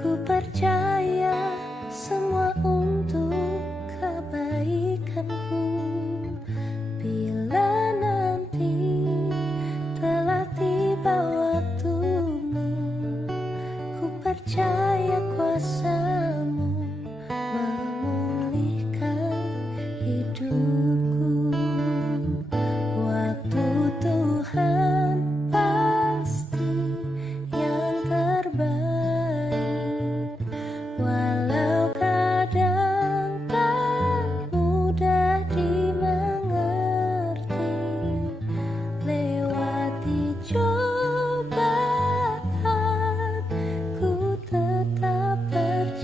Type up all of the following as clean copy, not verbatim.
Ku percaya semua untuk kebaikanku. Bila nanti telah tiba waktumu, ku percaya kuasamu memulihkan hidupku. Waktu Tuhan pasti yang terbaik, walau kadang tak mudah dimengerti. Lewati cobaan, ku tetap percaya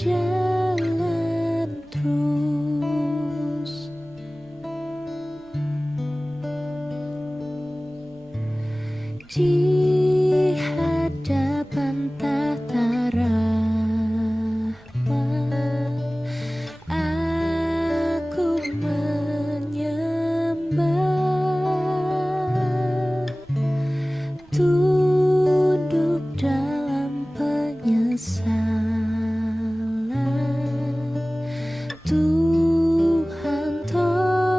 jalan terus. Di hadapan tahta rahmat, aku menyembah, tunduk dalam penyesalan. Tuhan tolonglah,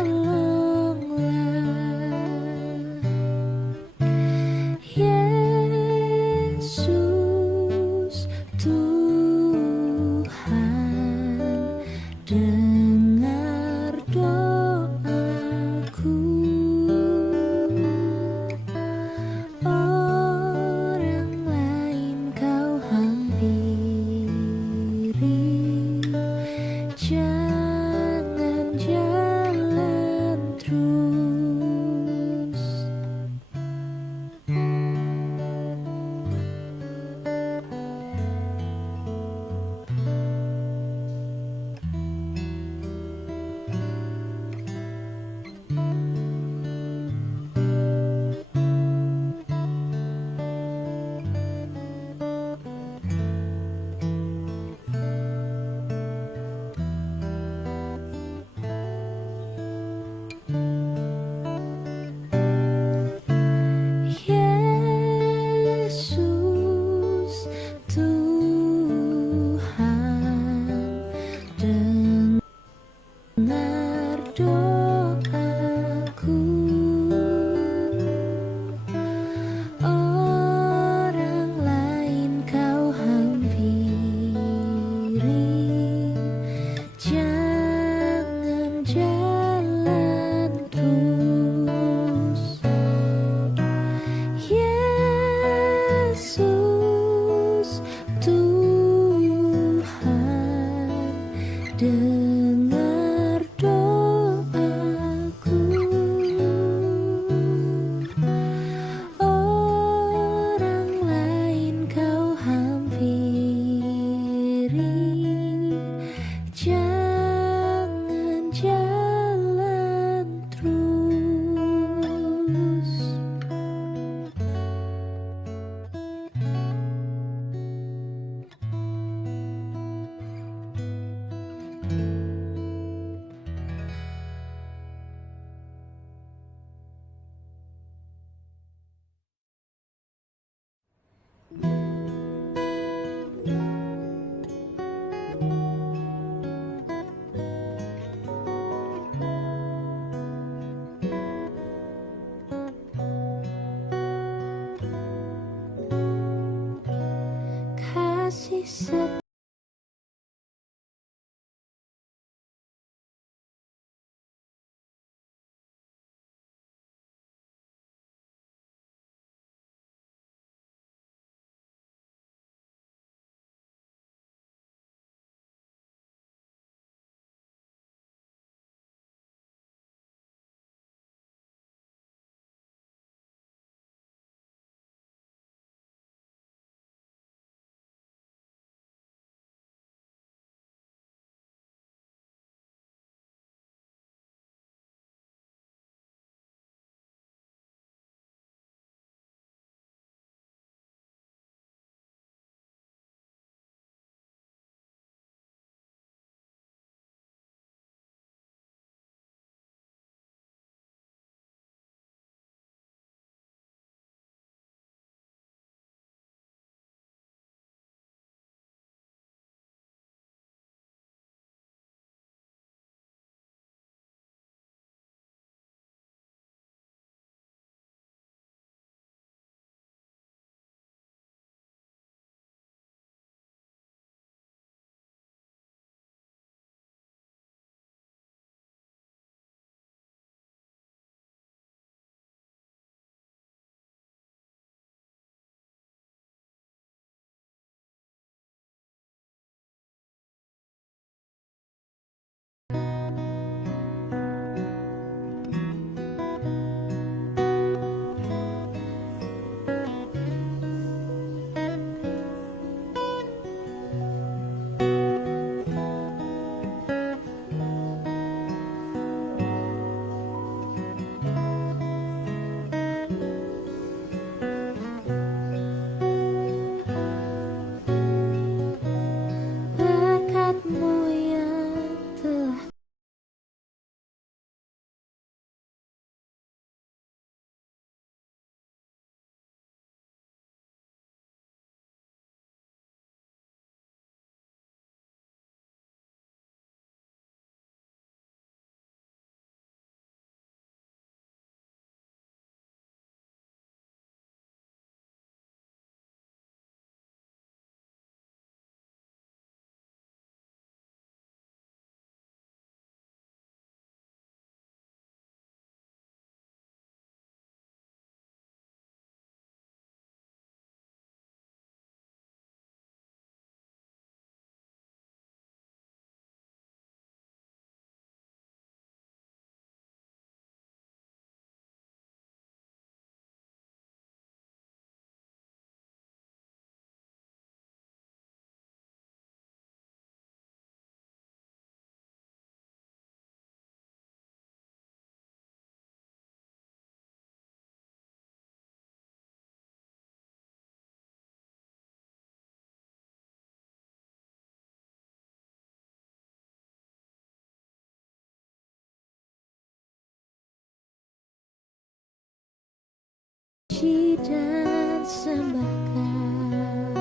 puji dan sembahkan,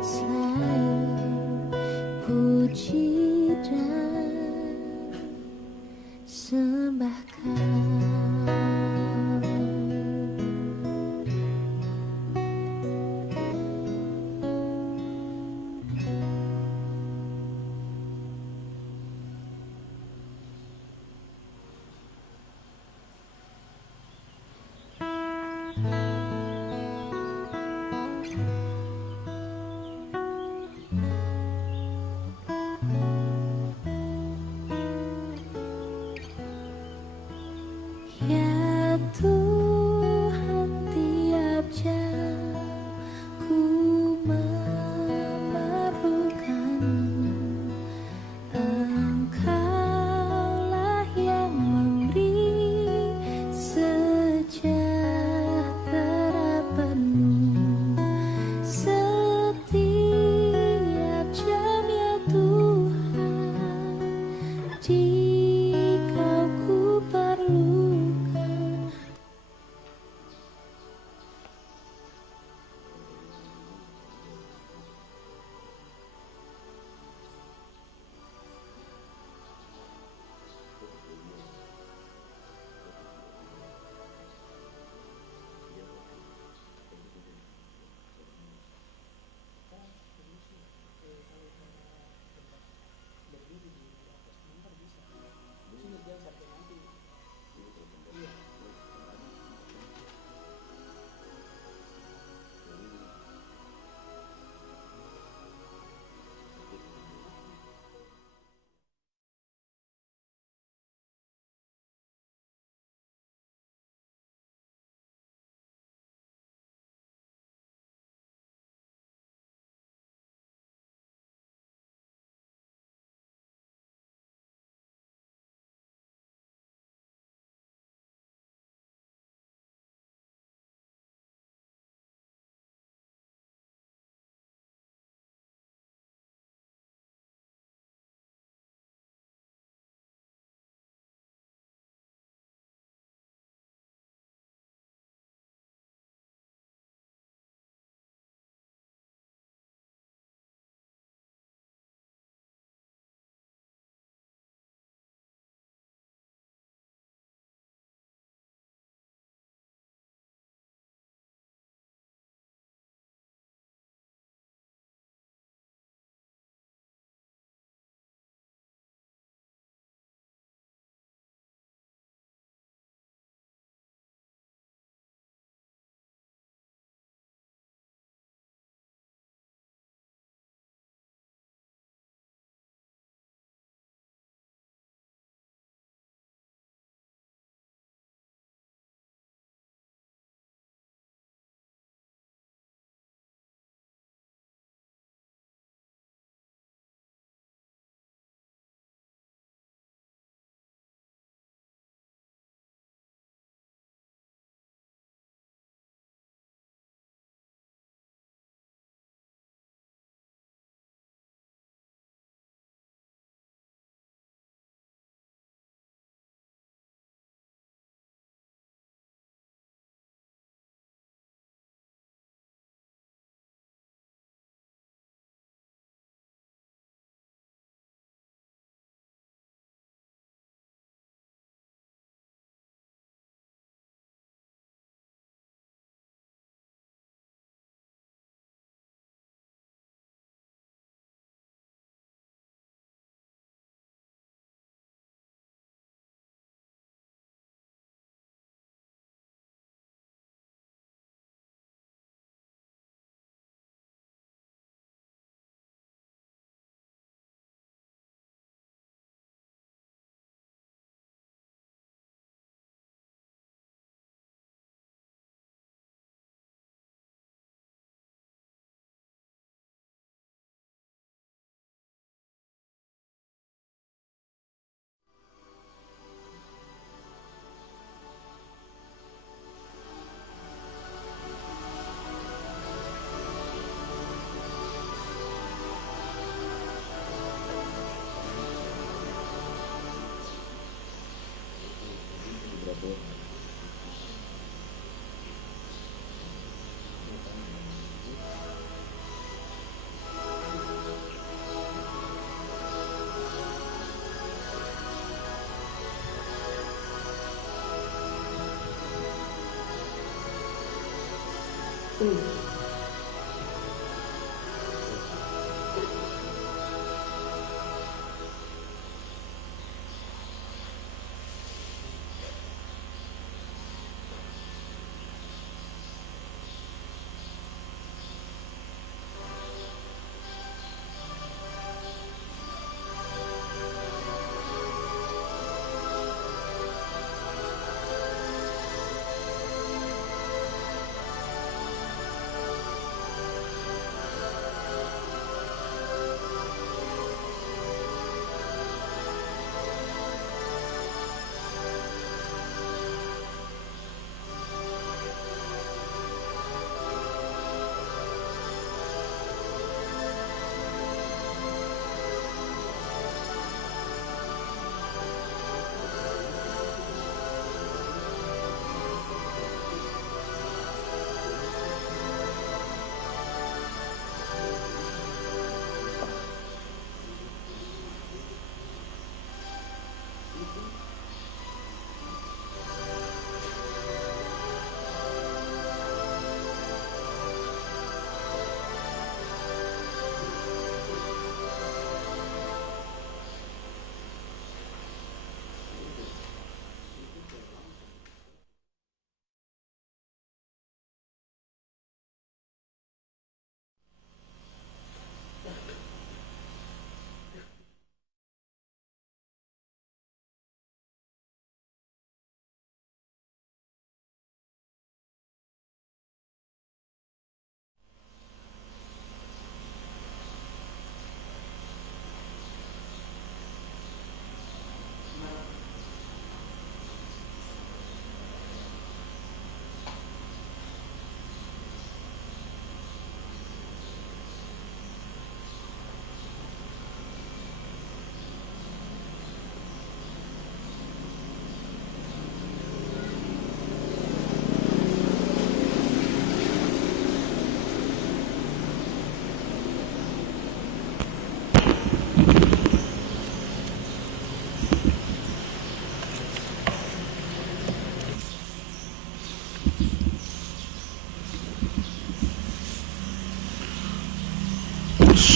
selain puji dan sembahkan.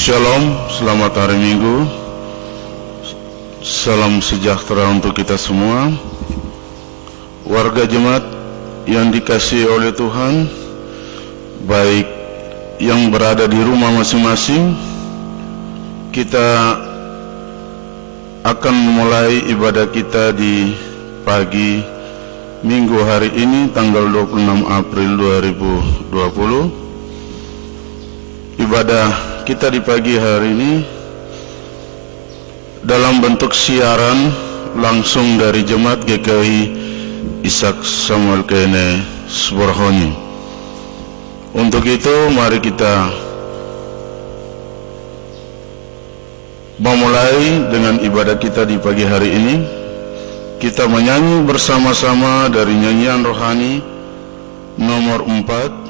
Shalom, selamat hari Minggu. Salam sejahtera untuk kita semua. Warga jemaat yang dikasihi oleh Tuhan, baik yang berada di rumah masing-masing, kita akan memulai ibadah kita di pagi Minggu hari ini, tanggal 26 April 2020. Ibadah kita di pagi hari ini dalam bentuk siaran langsung dari Jemaat GKI Ishak Samuel Kene Subarhoni. Untuk itu mari kita memulai dengan ibadah kita di pagi hari ini. Kita menyanyi bersama-sama dari nyanyian rohani nomor 4,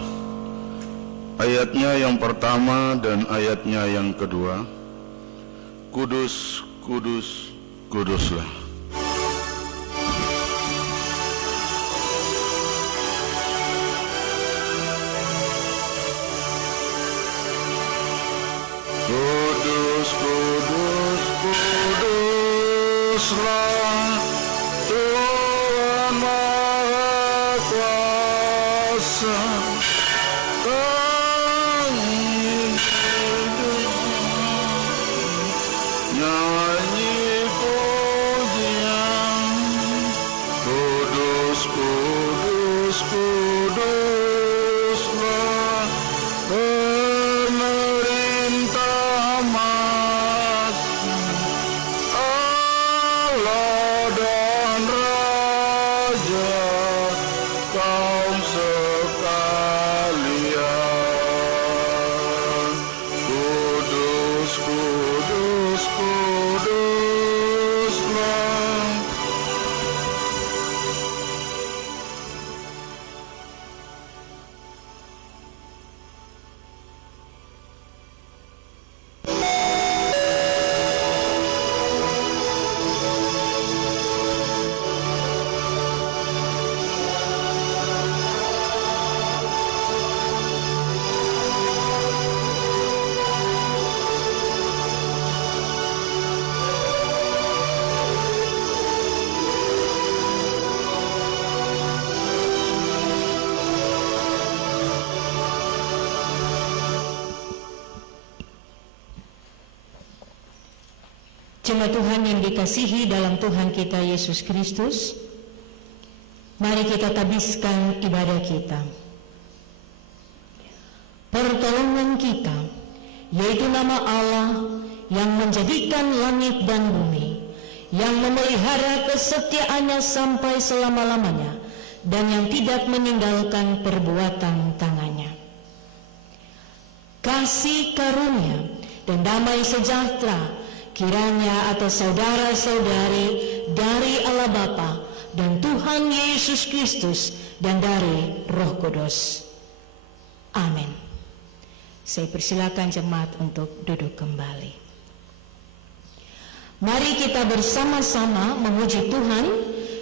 ayatnya yang pertama dan ayatnya yang kedua. Kudus, kudus, kuduslah. Kudus, kudus, kuduslah Tuhan Maha Kuasa. Kudus, Jemaat Tuhan yang dikasihi dalam Tuhan kita Yesus Kristus, mari kita tabiskan ibadah kita. Pertolongan kita, yaitu nama Allah yang menjadikan langit dan bumi, yang memelihara kesetiaannya sampai selama-lamanya, dan yang tidak meninggalkan perbuatan tangannya. Kasih karunia dan damai sejahtera kiranya atas saudara-saudari dari Allah Bapa dan Tuhan Yesus Kristus dan dari Roh Kudus. Amin. Saya persilakan jemaat untuk duduk kembali. Mari kita bersama-sama memuji Tuhan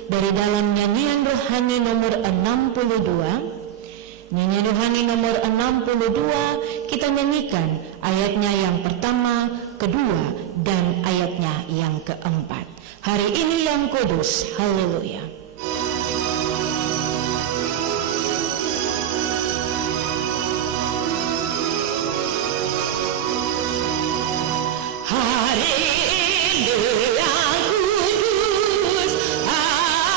dari dalam nyanyian rohani nomor 62. Nyanyian rohani nomor 62 kita nyanyikan ayatnya yang pertama, kedua, dan ayatnya yang keempat. Hari ini yang kudus, haleluya. Hari ini yang kudus, haleluya.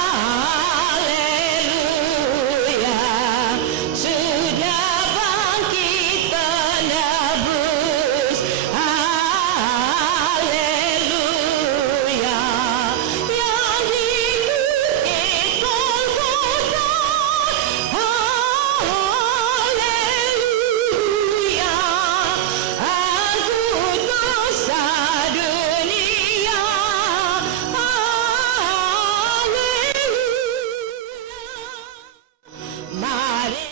Sudah bangkit penebus, haleluya. Yang di bukit Golgota, haleluya. Aku dosa dunia, haleluya. Mari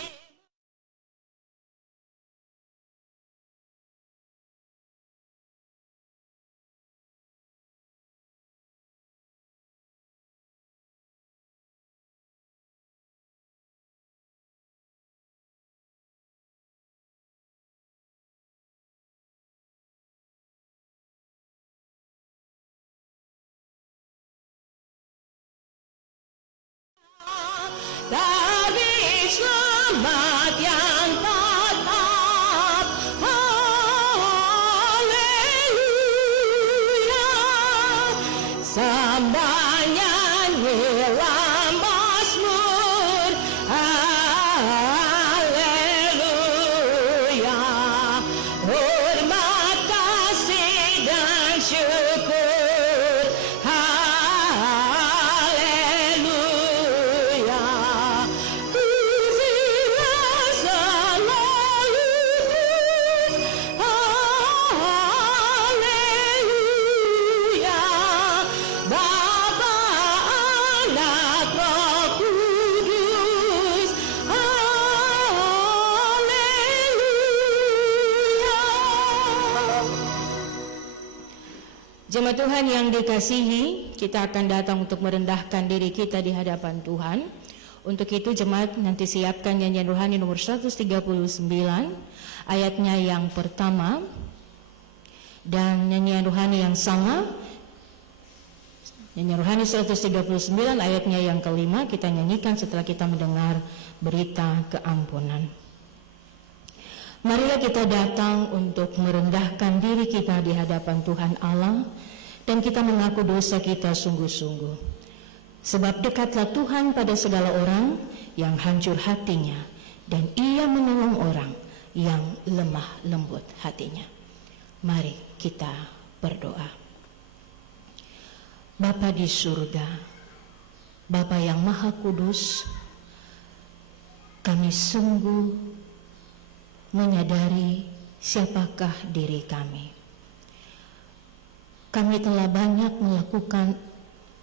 tapi selamat yang tetap, haleluya. Sembah nyanyilah mazmur, haleluya. Hormat, kasih, dan syukur, haleluya. Pujilah selalu terus, haleluya. Bapa, Anak, Roh Kudus, haleluya. Jemaat Tuhan yang dikasihi, kita akan datang untuk merendahkan diri kita di hadapan Tuhan. Untuk itu jemaat nanti siapkan nyanyian rohani nomor 139 ayatnya yang pertama, dan nyanyian rohani yang sama, nyanyian rohani 139 ayatnya yang kelima kita nyanyikan setelah kita mendengar berita keampunan. Marilah kita datang untuk merendahkan diri kita di hadapan Tuhan Allah, dan kita mengaku dosa kita sungguh-sungguh. Sebab dekatlah Tuhan pada segala orang yang hancur hatinya, dan Ia menolong orang yang lemah lembut hatinya. Mari kita berdoa. Bapa di surga, Bapa yang Maha Kudus, kami sungguh menyadari siapakah diri kami. Kami telah banyak melakukan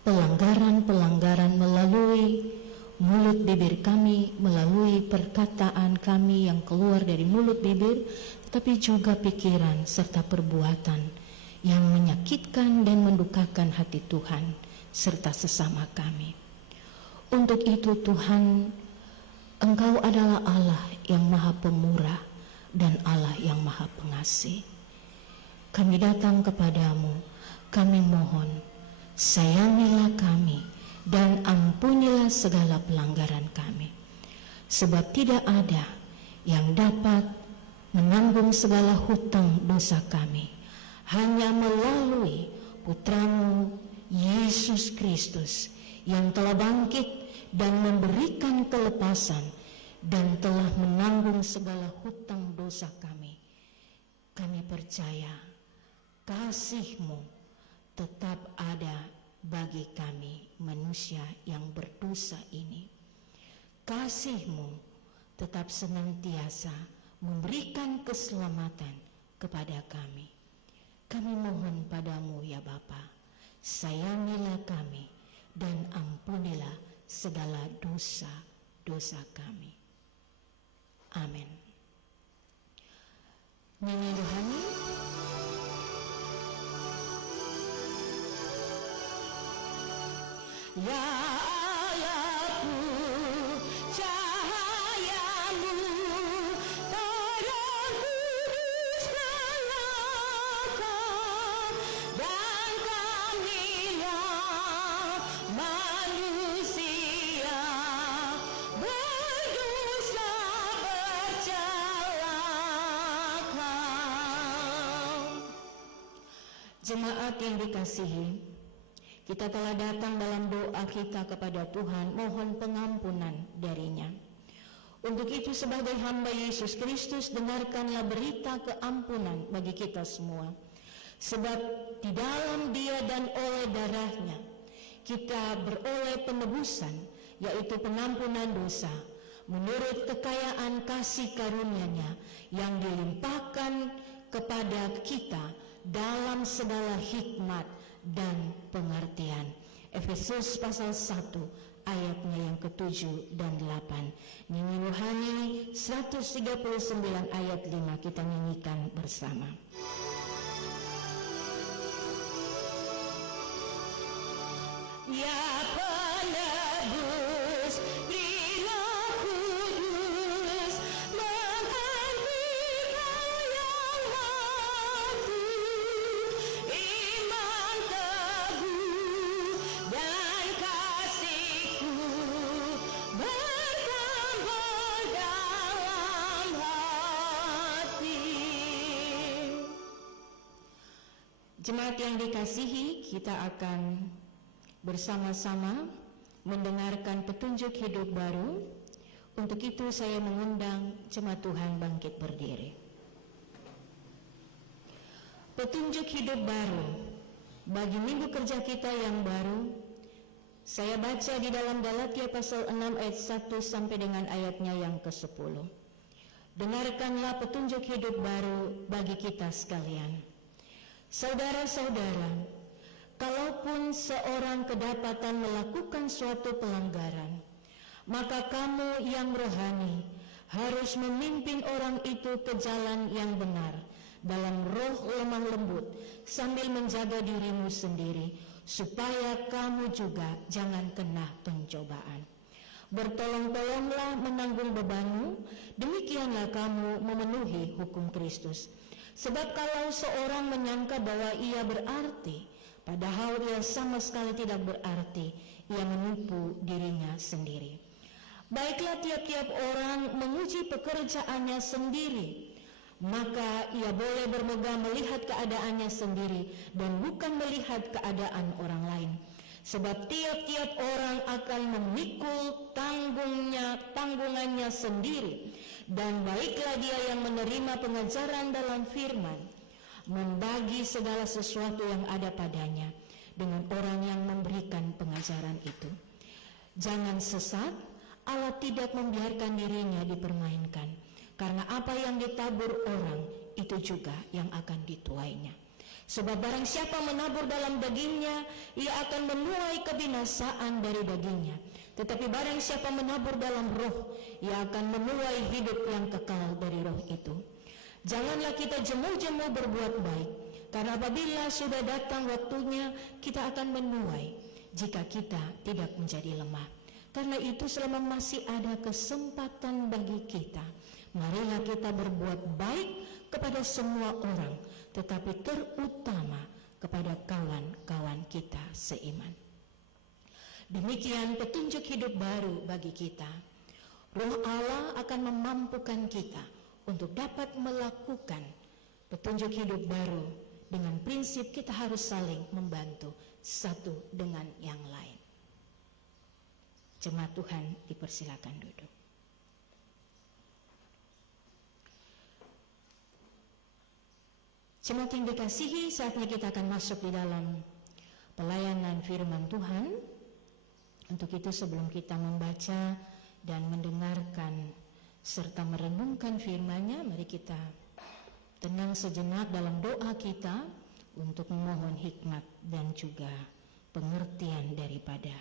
pelanggaran-pelanggaran melalui mulut bibir kami, melalui perkataan kami yang keluar dari mulut bibir, tetapi juga pikiran serta perbuatan yang menyakitkan dan mendukakan hati Tuhan serta sesama kami. Untuk itu Tuhan, Engkau adalah Allah yang Maha Pemurah dan Allah yang Maha Pengasih. Kami datang kepadamu, kami mohon, sayangilah kami dan ampunilah segala pelanggaran kami. Sebab tidak ada yang dapat menanggung segala hutang dosa kami, hanya melalui Putramu Yesus Kristus yang telah bangkit dan memberikan kelepasan dan telah menanggung segala hutang dosa kami. Kami percaya kasih-Mu tetap ada bagi kami manusia yang berdosa ini. Kasih-Mu tetap senantiasa memberikan keselamatan kepada kami. Kami mohon padamu ya Bapa, sayangilah kami dan ampunilah segala dosa-dosa kami. Amin. Nyanyi rohani. Ya Allahku, cahayamu, terang kudus nyalakan, dan kamilah manusia berdosa bercelaka. Jemaat yang dikasihi, kita telah datang dalam doa kita kepada Tuhan, mohon pengampunan darinya. Untuk itu sebagai hamba Yesus Kristus, dengarkanlah berita keampunan bagi kita semua. Sebab di dalam Dia dan oleh darahnya, kita beroleh penebusan, yaitu pengampunan dosa, menurut kekayaan kasih karunia-Nya yang dilimpahkan kepada kita dalam segala hikmat dan pengertian. Efesus pasal 1 ayatnya yang ke-7 dan 8. Nyanyi rohani 139 ayat 5 kita nyanyikan bersama. Ya penebus Roh Kudus, menghentikan yang mati, iman teguh dan kasihku berkembang dalam hati. Jemaat yang dikasihi, kita akan bersama-sama mendengarkan petunjuk hidup baru. Untuk itu saya mengundang jemaat Tuhan bangkit berdiri. Petunjuk hidup baru bagi minggu kerja kita yang baru, saya baca di dalam Galatia pasal 6 ayat 1 sampai dengan ayatnya yang ke-10. Dengarkanlah petunjuk hidup baru bagi kita sekalian. Saudara-saudara, kalaupun seorang kedapatan melakukan suatu pelanggaran, maka kamu yang rohani harus memimpin orang itu ke jalan yang benar dalam roh lemah lembut, sambil menjaga dirimu sendiri, supaya kamu juga jangan kena pencobaan. Bertolong-tolonglah menanggung bebanmu, demikianlah kamu memenuhi hukum Kristus. Sebab kalau seorang menyangka bahwa ia berarti, padahal ia sama sekali tidak berarti, ia menipu dirinya sendiri. Baiklah tiap-tiap orang menguji pekerjaannya sendiri, maka ia boleh bermegah melihat keadaannya sendiri dan bukan melihat keadaan orang lain. Sebab tiap-tiap orang akan memikul tanggungannya sendiri. Dan baiklah dia yang menerima pengajaran dalam firman, membagi segala sesuatu yang ada padanya dengan orang yang memberikan pengajaran itu. Jangan sesat, Allah tidak membiarkan dirinya dipermainkan, karena apa yang ditabur orang itu juga yang akan dituainya. Sebab barang siapa menabur dalam dagingnya, ia akan menuai kebinasaan dari dagingnya. Tetapi barang siapa menabur dalam roh, ia akan menuai hidup yang kekal dari roh itu. Janganlah kita jemu-jemu berbuat baik, karena apabila sudah datang waktunya, kita akan menuai jika kita tidak menjadi lemah. Karena itu selama masih ada kesempatan bagi kita, marilah kita berbuat baik kepada semua orang, tetapi terutama kepada kawan-kawan kita seiman. Demikian petunjuk hidup baru bagi kita. Roh Allah akan memampukan kita untuk dapat melakukan petunjuk hidup baru dengan prinsip kita harus saling membantu satu dengan yang lain. Jemaat Tuhan dipersilakan duduk. Jemaat yang dikasihi, saatnya kita akan masuk di dalam pelayanan firman Tuhan. Untuk itu sebelum kita membaca dan mendengarkan serta merenungkan firman-Nya, mari kita tenang sejenak dalam doa kita untuk memohon hikmat dan juga pengertian daripada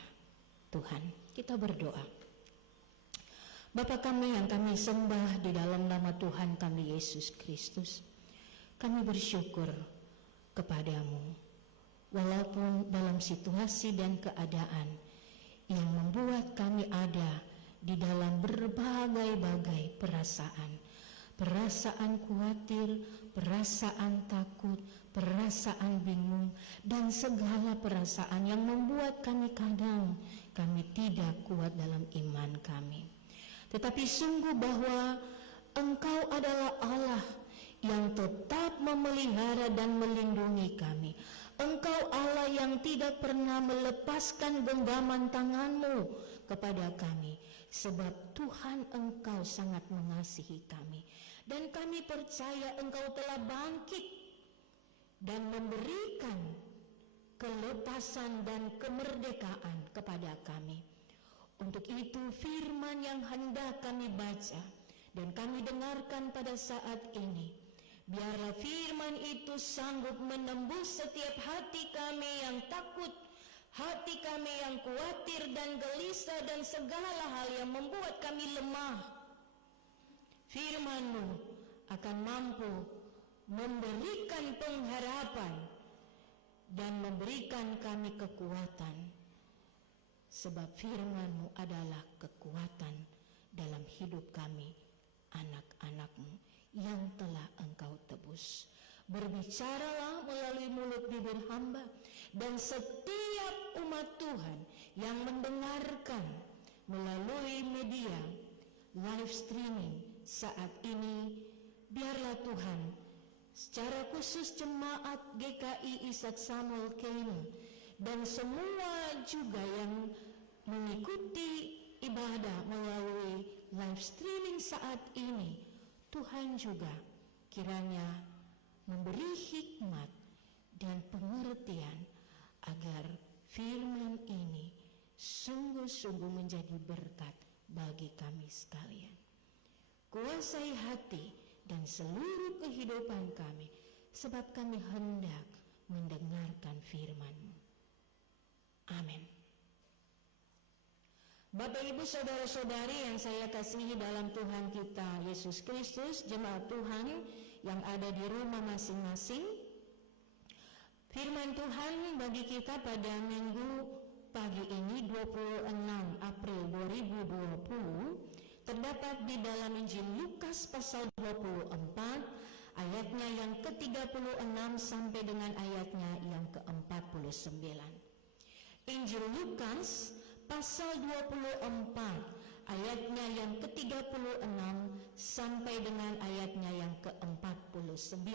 Tuhan. Kita berdoa. Bapa kami yang kami sembah di dalam nama Tuhan kami Yesus Kristus, kami bersyukur kepadamu walaupun dalam situasi dan keadaan yang membuat kami ada di dalam berbagai-bagai perasaan khawatir, perasaan takut, perasaan bingung, dan segala perasaan yang membuat kami kadang kami tidak kuat dalam iman kami. Tetapi sungguh bahwa Engkau adalah Allah yang tetap memelihara dan melindungi kami. Engkau Allah yang tidak pernah melepaskan genggaman tangan-Mu kepada kami, sebab Tuhan Engkau sangat mengasihi kami, dan kami percaya Engkau telah bangkit dan memberikan kelepasan dan kemerdekaan kepada kami. Untuk itu firman yang hendak kami baca dan kami dengarkan pada saat ini, biarlah firman itu sanggup menembus setiap hati kami yang takut, hati kami yang khawatir dan gelisah, dan segala hal yang membuat kami lemah. Firman-Mu akan mampu memberikan pengharapan dan memberikan kami kekuatan, sebab firman-Mu adalah kekuatan dalam hidup kami, anak-anak-Mu yang telah Engkau tebus. Berbicaralah melalui mulut bibir hamba, dan setiap umat Tuhan yang mendengarkan melalui media live streaming saat ini, biarlah Tuhan secara khusus jemaat GKI Ishak Samuel Keino dan semua juga yang mengikuti ibadah melalui live streaming saat ini, Tuhan juga kiranya memberi hikmat dan pengertian agar firman ini sungguh-sungguh menjadi berkat bagi kami sekalian. Kuasai hati dan seluruh kehidupan kami, sebab kami hendak mendengarkan firman-Mu. Amin. Bapak, Ibu, Saudara-saudari yang saya kasihi dalam Tuhan kita Yesus Kristus, jemaat Tuhan yang ada di rumah masing-masing, firman Tuhan bagi kita pada minggu pagi ini 26 April 2020 terdapat di dalam Injil Lukas pasal 24 ayatnya yang ke-36 sampai dengan ayatnya yang ke-49. Injil Lukas pasal 24 ayatnya yang ke-36 sampai dengan ayatnya yang ke-49.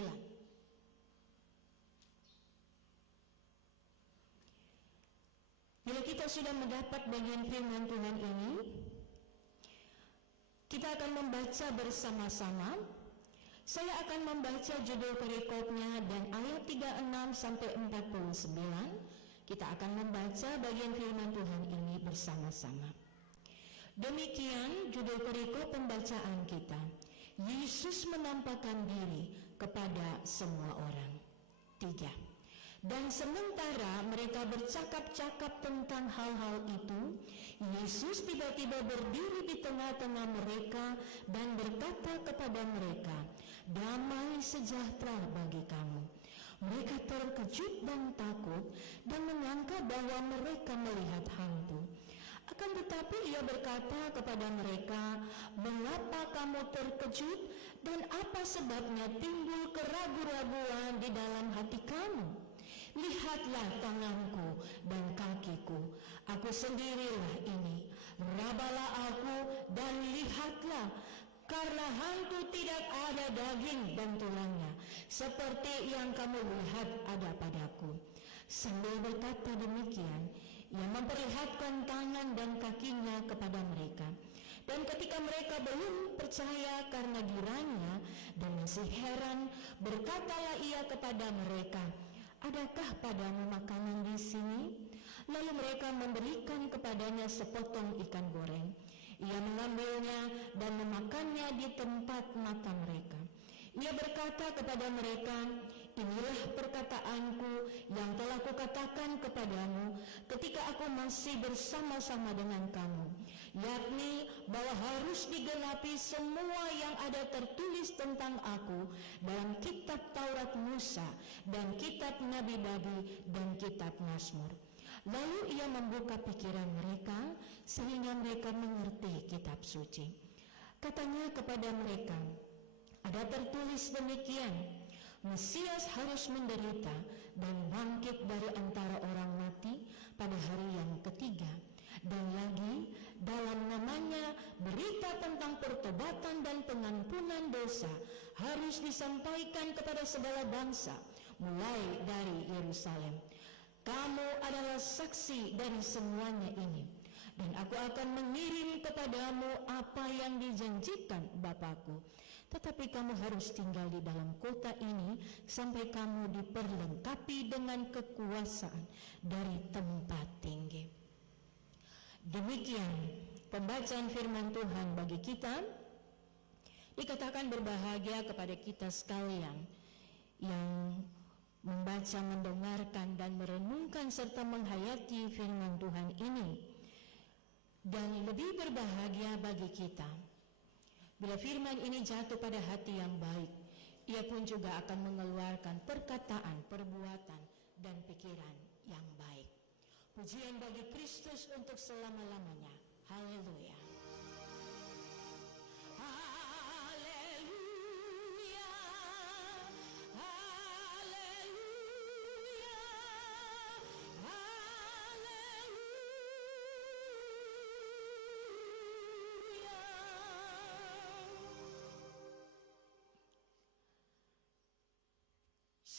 Bila kita sudah mendapat bagian firman Tuhan ini, kita akan membaca bersama-sama. Saya akan membaca judul perikopnya dan ayat 36 sampai 49. Kita akan membaca bagian firman Tuhan ini bersama-sama. Demikian judul perikop pembacaan kita. Yesus menampakkan diri kepada semua orang. 3. Dan sementara mereka bercakap-cakap tentang hal-hal itu, Yesus tiba-tiba berdiri di tengah-tengah mereka dan berkata kepada mereka, "Damai sejahtera bagi kamu." Mereka terkejut dan takut dan menyangka bahwa mereka melihat hantu. Akan tetapi ia berkata kepada mereka, "Mengapa kamu terkejut dan apa sebabnya timbul keraguan-raguan di dalam hati kamu? Lihatlah tanganku dan kakiku, aku sendirilah ini. Rabalah aku dan lihatlah, Karena hantu tidak ada daging dan tulangnya, seperti yang kamu lihat ada padaku. Sambil berkata demikian, ia memperlihatkan tangan dan kakinya kepada mereka. Dan ketika mereka belum percaya karena giranya dan masih heran, berkatalah ia kepada mereka, adakah padamu makanan di sini? Lalu mereka memberikan kepadanya sepotong ikan goreng. Ia mengambilnya dan memakannya di tempat mata mereka. Ia berkata kepada mereka, inilah perkataanku yang telah kukatakan kepadamu ketika aku masih bersama-sama dengan kamu, yakni bahwa harus digenapi semua yang ada tertulis tentang aku dalam kitab Taurat Musa dan kitab Nabi-Nabi dan kitab Mazmur. Lalu ia membuka pikiran mereka sehingga mereka mengerti kitab suci. Katanya kepada mereka, ada tertulis demikian, Mesias harus menderita dan bangkit dari antara orang mati pada hari yang ketiga. Dan lagi dalam namanya berita tentang pertobatan dan pengampunan dosa harus disampaikan kepada segala bangsa, mulai dari Yerusalem. Kamu adalah saksi dari semuanya ini, dan aku akan mengirim kepadamu apa yang dijanjikan Bapakku. Tetapi kamu harus tinggal di dalam kota ini sampai kamu diperlengkapi dengan kekuasaan dari tempat tinggi. Demikian pembacaan firman Tuhan bagi kita. Dikatakan berbahagia kepada kita sekalian yang membaca, mendengarkan, dan merenungkan serta menghayati firman Tuhan ini. Dan lebih berbahagia bagi kita bila firman ini jatuh pada hati yang baik, ia pun juga akan mengeluarkan perkataan, perbuatan, dan pikiran yang baik. Pujian bagi Kristus untuk selama-lamanya. Haleluya.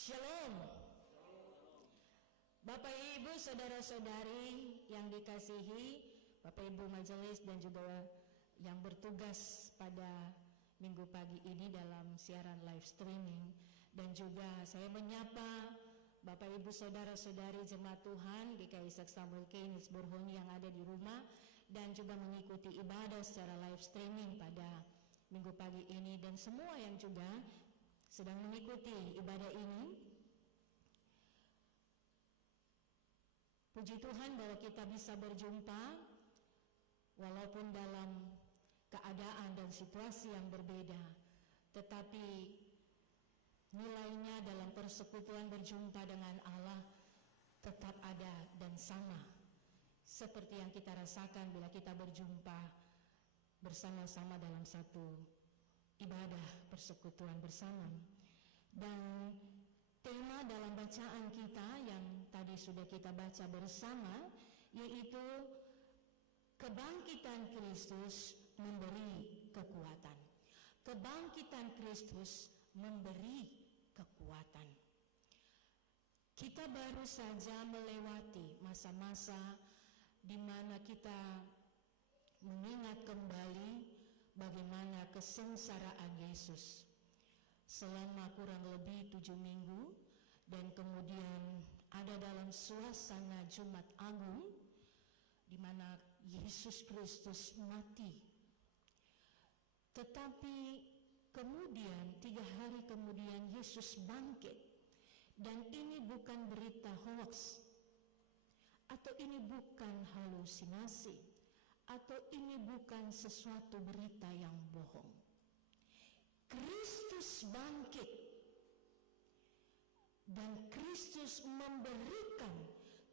Shalom. Bapak Ibu, saudara-saudari yang dikasihi, Bapak Ibu majelis dan juga yang bertugas pada minggu pagi ini dalam siaran live streaming, dan juga saya menyapa Bapak Ibu saudara-saudari jemaat Tuhan GKI Samuel Keynes Borhoni yang ada di rumah dan juga mengikuti ibadah secara live streaming pada minggu pagi ini, dan semua yang juga sedang mengikuti ibadah ini. Puji Tuhan bahwa kita bisa berjumpa walaupun dalam keadaan dan situasi yang berbeda, tetapi nilainya dalam persekutuan berjumpa dengan Allah tetap ada dan sama seperti yang kita rasakan bila kita berjumpa bersama-sama dalam satu ibadah persekutuan bersama. Dan tema dalam bacaan kita yang tadi sudah kita baca bersama yaitu kebangkitan Kristus memberi kekuatan. Kebangkitan Kristus memberi kekuatan. Kita baru saja melewati masa-masa di mana kita mengingat kembali bagaimana kesengsaraan Yesus selama kurang lebih 7 minggu, dan kemudian ada dalam suasana Jumat Agung di mana Yesus Kristus mati. Tetapi kemudian 3 hari kemudian Yesus bangkit, dan ini bukan berita hoax, atau ini bukan halusinasi, atau ini bukan sesuatu berita yang bohong. Kristus bangkit, dan Kristus memberikan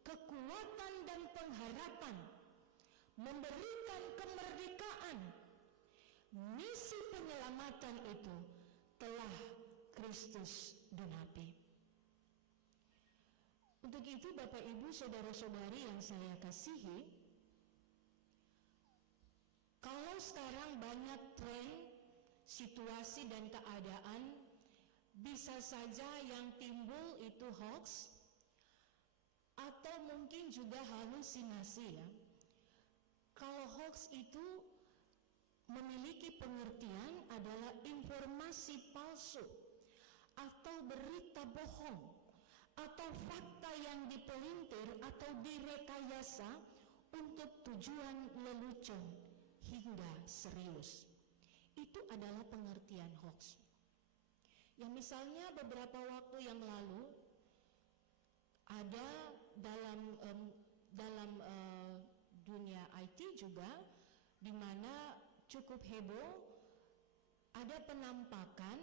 kekuatan dan pengharapan, memberikan kemerdekaan. Misi penyelamatan itu telah Kristus genapi. Untuk itu Bapak Ibu saudara-saudari yang saya kasihi, kalau sekarang banyak tren situasi dan keadaan, bisa saja yang timbul itu hoax, atau mungkin juga halusinasi ya. Kalau hoax itu memiliki pengertian adalah informasi palsu atau berita bohong atau fakta yang dipelintir atau direkayasa untuk tujuan lelucon hingga serius. Itu adalah pengertian hoax. Ya, misalnya beberapa waktu yang lalu ada dalam dunia IT juga, di mana cukup heboh, ada penampakan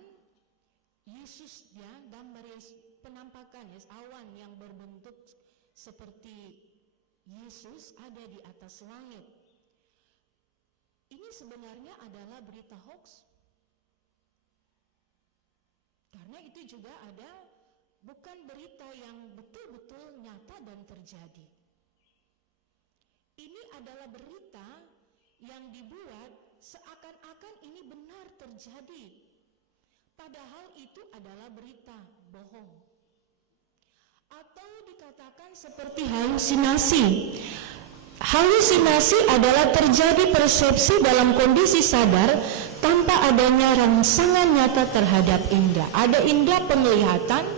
Yesus ya, gambar penampakan awan yang berbentuk seperti Yesus ada di atas langit. Ini sebenarnya adalah berita hoax. Karena itu juga ada bukan berita yang betul-betul nyata dan terjadi. Ini adalah berita yang dibuat seakan-akan ini benar terjadi, padahal itu adalah berita bohong. Atau dikatakan seperti halusinasi. Halusinasi adalah terjadi persepsi dalam kondisi sadar tanpa adanya rangsangan nyata terhadap indera. Ada indera penglihatan,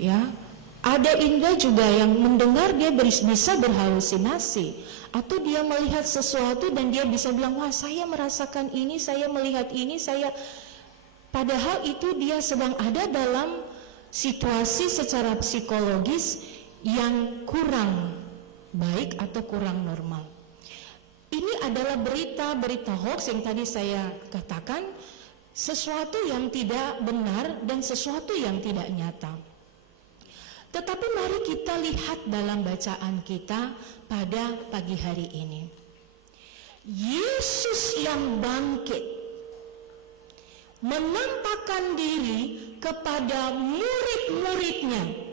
ya, ada indera juga yang mendengar, dia bisa berhalusinasi. Atau dia melihat sesuatu dan dia bisa bilang, wah saya merasakan ini, saya melihat ini, saya. Padahal itu dia sedang ada dalam situasi secara psikologis yang kurang baik atau kurang normal. Ini adalah berita hoax yang tadi saya katakan, sesuatu yang tidak benar dan sesuatu yang tidak nyata. Tetapi mari kita lihat dalam bacaan kita pada pagi hari ini. Yesus yang bangkit menampakkan diri kepada murid-muridnya.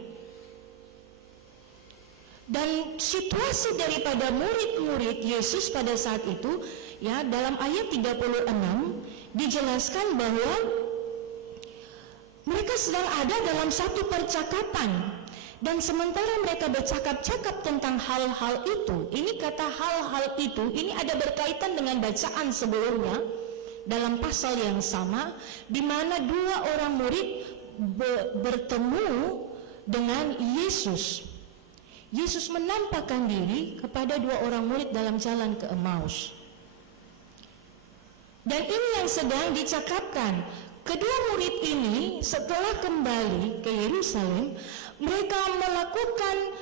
Dan situasi daripada murid-murid Yesus pada saat itu, ya, dalam ayat 36 dijelaskan bahwa mereka sedang ada dalam satu percakapan. Dan sementara mereka bercakap-cakap tentang hal-hal itu, ini kata hal-hal itu, ini ada berkaitan dengan bacaan sebelumnya dalam pasal yang sama, di mana dua orang murid bertemu dengan Yesus. Yesus menampakkan diri kepada dua orang murid dalam jalan ke Emmaus. Dan ini yang sedang dicakapkan. Kedua murid ini setelah kembali ke Yerusalem, mereka melakukan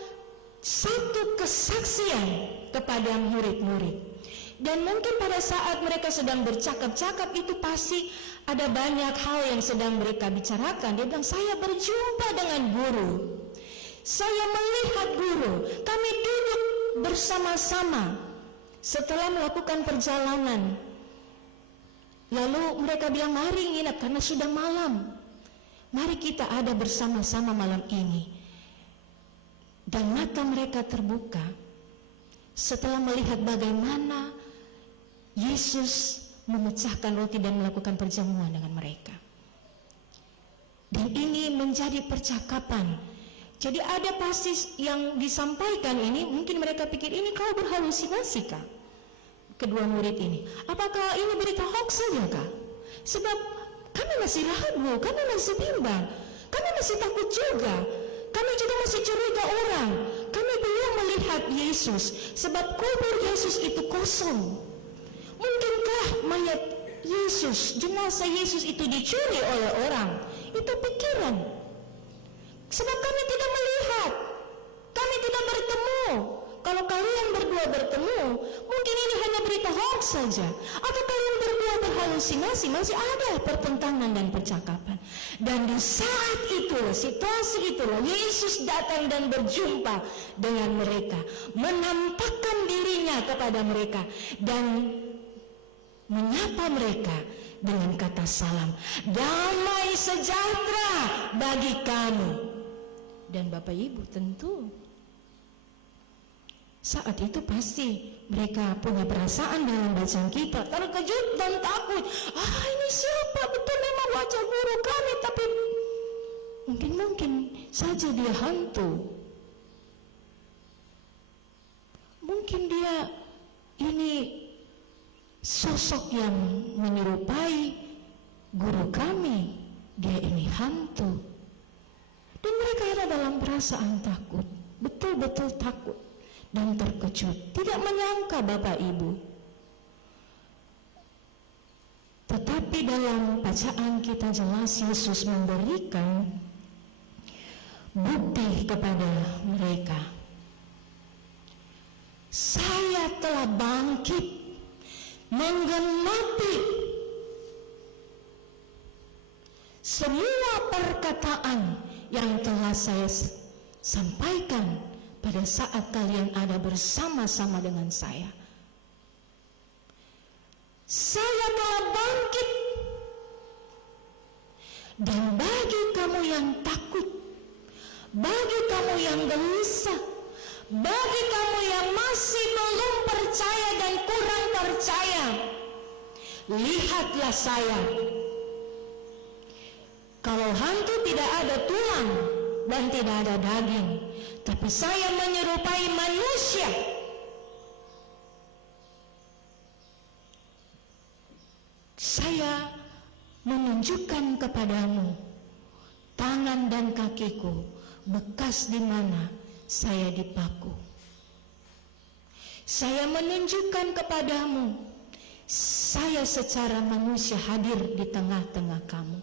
satu kesaksian kepada murid-murid. Dan mungkin pada saat mereka sedang bercakap-cakap itu pasti ada banyak hal yang sedang mereka bicarakan. Dia bilang, saya berjumpa dengan guru, saya melihat guru, kami duduk bersama-sama setelah melakukan perjalanan. Lalu mereka bilang, mari nginap karena sudah malam, mari kita ada bersama-sama malam ini. Dan mata mereka terbuka setelah melihat bagaimana Yesus memecahkan roti dan melakukan perjamuan dengan mereka. Dan ini menjadi percakapan. Jadi ada pasti yang disampaikan ini, mungkin mereka pikir ini kau berhalusinasi kah? Kedua murid ini, apakah ini berita hoax saja kah? Sebab kami masih ragu, kami masih bimbang, kami masih takut juga, kami juga masih curiga orang, kami belum melihat Yesus, sebab kubur Yesus itu kosong. Mungkinkah mayat Yesus, jenazah Yesus itu dicuri oleh orang? Itu pikiran. Sebab kami tidak melihat, kami tidak bertemu. Kalau kalian berdua bertemu, mungkin ini hanya berita hoax saja. Atau kalian berdua berhalusinasi, masih ada pertentangan dan percakapan. Dan di saat itulah, situasi itulah, Yesus datang dan berjumpa dengan mereka, menampakkan dirinya kepada mereka, dan menyapa mereka dengan kata salam, damai sejahtera bagi kamu. Dan Bapak Ibu tentu Saat itu pasti mereka punya perasaan dalam bacaan kita, terkejut dan takut. Ini siapa? Betul memang wajah guru kami, tapi mungkin saja dia hantu. Mungkin dia ini sosok yang menyerupai guru kami. Dia ini hantu. Dan mereka ada dalam perasaan takut, betul-betul takut dan terkejut, tidak menyangka Bapak Ibu. Tetapi dalam bacaan kita jelas Yesus memberikan bukti kepada mereka. Saya telah bangkit menggenapi semua perkataan yang telah saya sampaikan pada saat kalian ada bersama-sama dengan saya. Saya telah bangkit. Dan bagi kamu yang takut, bagi kamu yang gelisah, bagi kamu yang masih belum percaya dan kurang percaya, lihatlah saya. Kalau hantu tidak ada tulang dan tidak ada daging, tapi saya menyerupai manusia. Saya menunjukkan kepadamu tangan dan kakiku, bekas di mana saya dipaku. Saya menunjukkan kepadamu, saya secara manusia hadir di tengah-tengah kamu.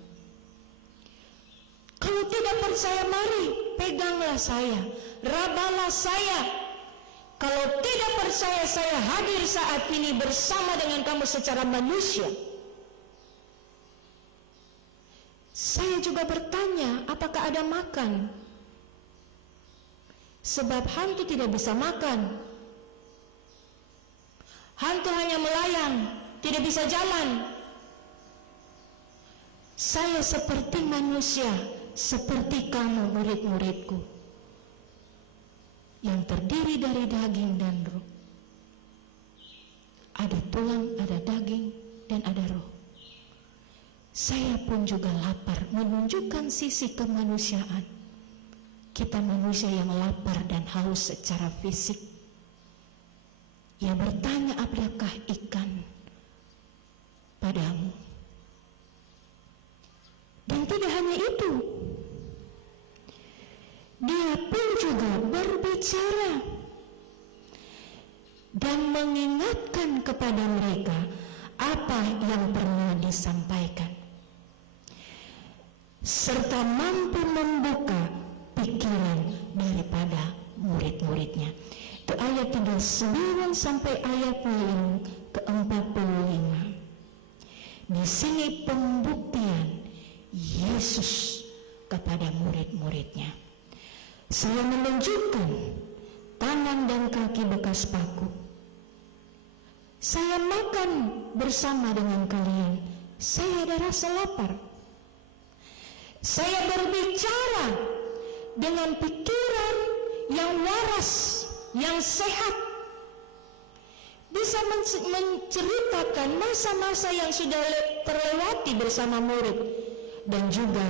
Kalau tidak percaya, mari peganglah saya, rabalah saya. Kalau tidak percaya, saya hadir saat ini bersama dengan kamu secara manusia. Saya juga bertanya, apakah ada makan? Sebab hantu tidak bisa makan. Hantu hanya melayang, tidak bisa jalan. Saya seperti manusia, seperti kamu murid-muridku, yang terdiri dari daging dan roh. Ada tulang, ada daging, dan ada roh. Saya pun juga lapar, menunjukkan sisi kemanusiaan. Kita manusia yang lapar dan haus secara fisik. Ia bertanya, apakah ikan padamu? Dan tidak hanya itu, dia pun juga berbicara dan mengingatkan kepada mereka apa yang pernah disampaikan, serta mampu membuka pikiran daripada murid-muridnya. Itu ayat 39 sampai ayatnya yang ke-45. Di sini pembuktian Yesus kepada murid-muridnya. Saya menunjukkan tangan dan kaki bekas paku. Saya makan bersama dengan kalian. Saya ada rasa lapar. Saya berbicara dengan pikiran yang waras, yang sehat. Bisa menceritakan masa-masa yang sudah terlewati bersama murid. Dan juga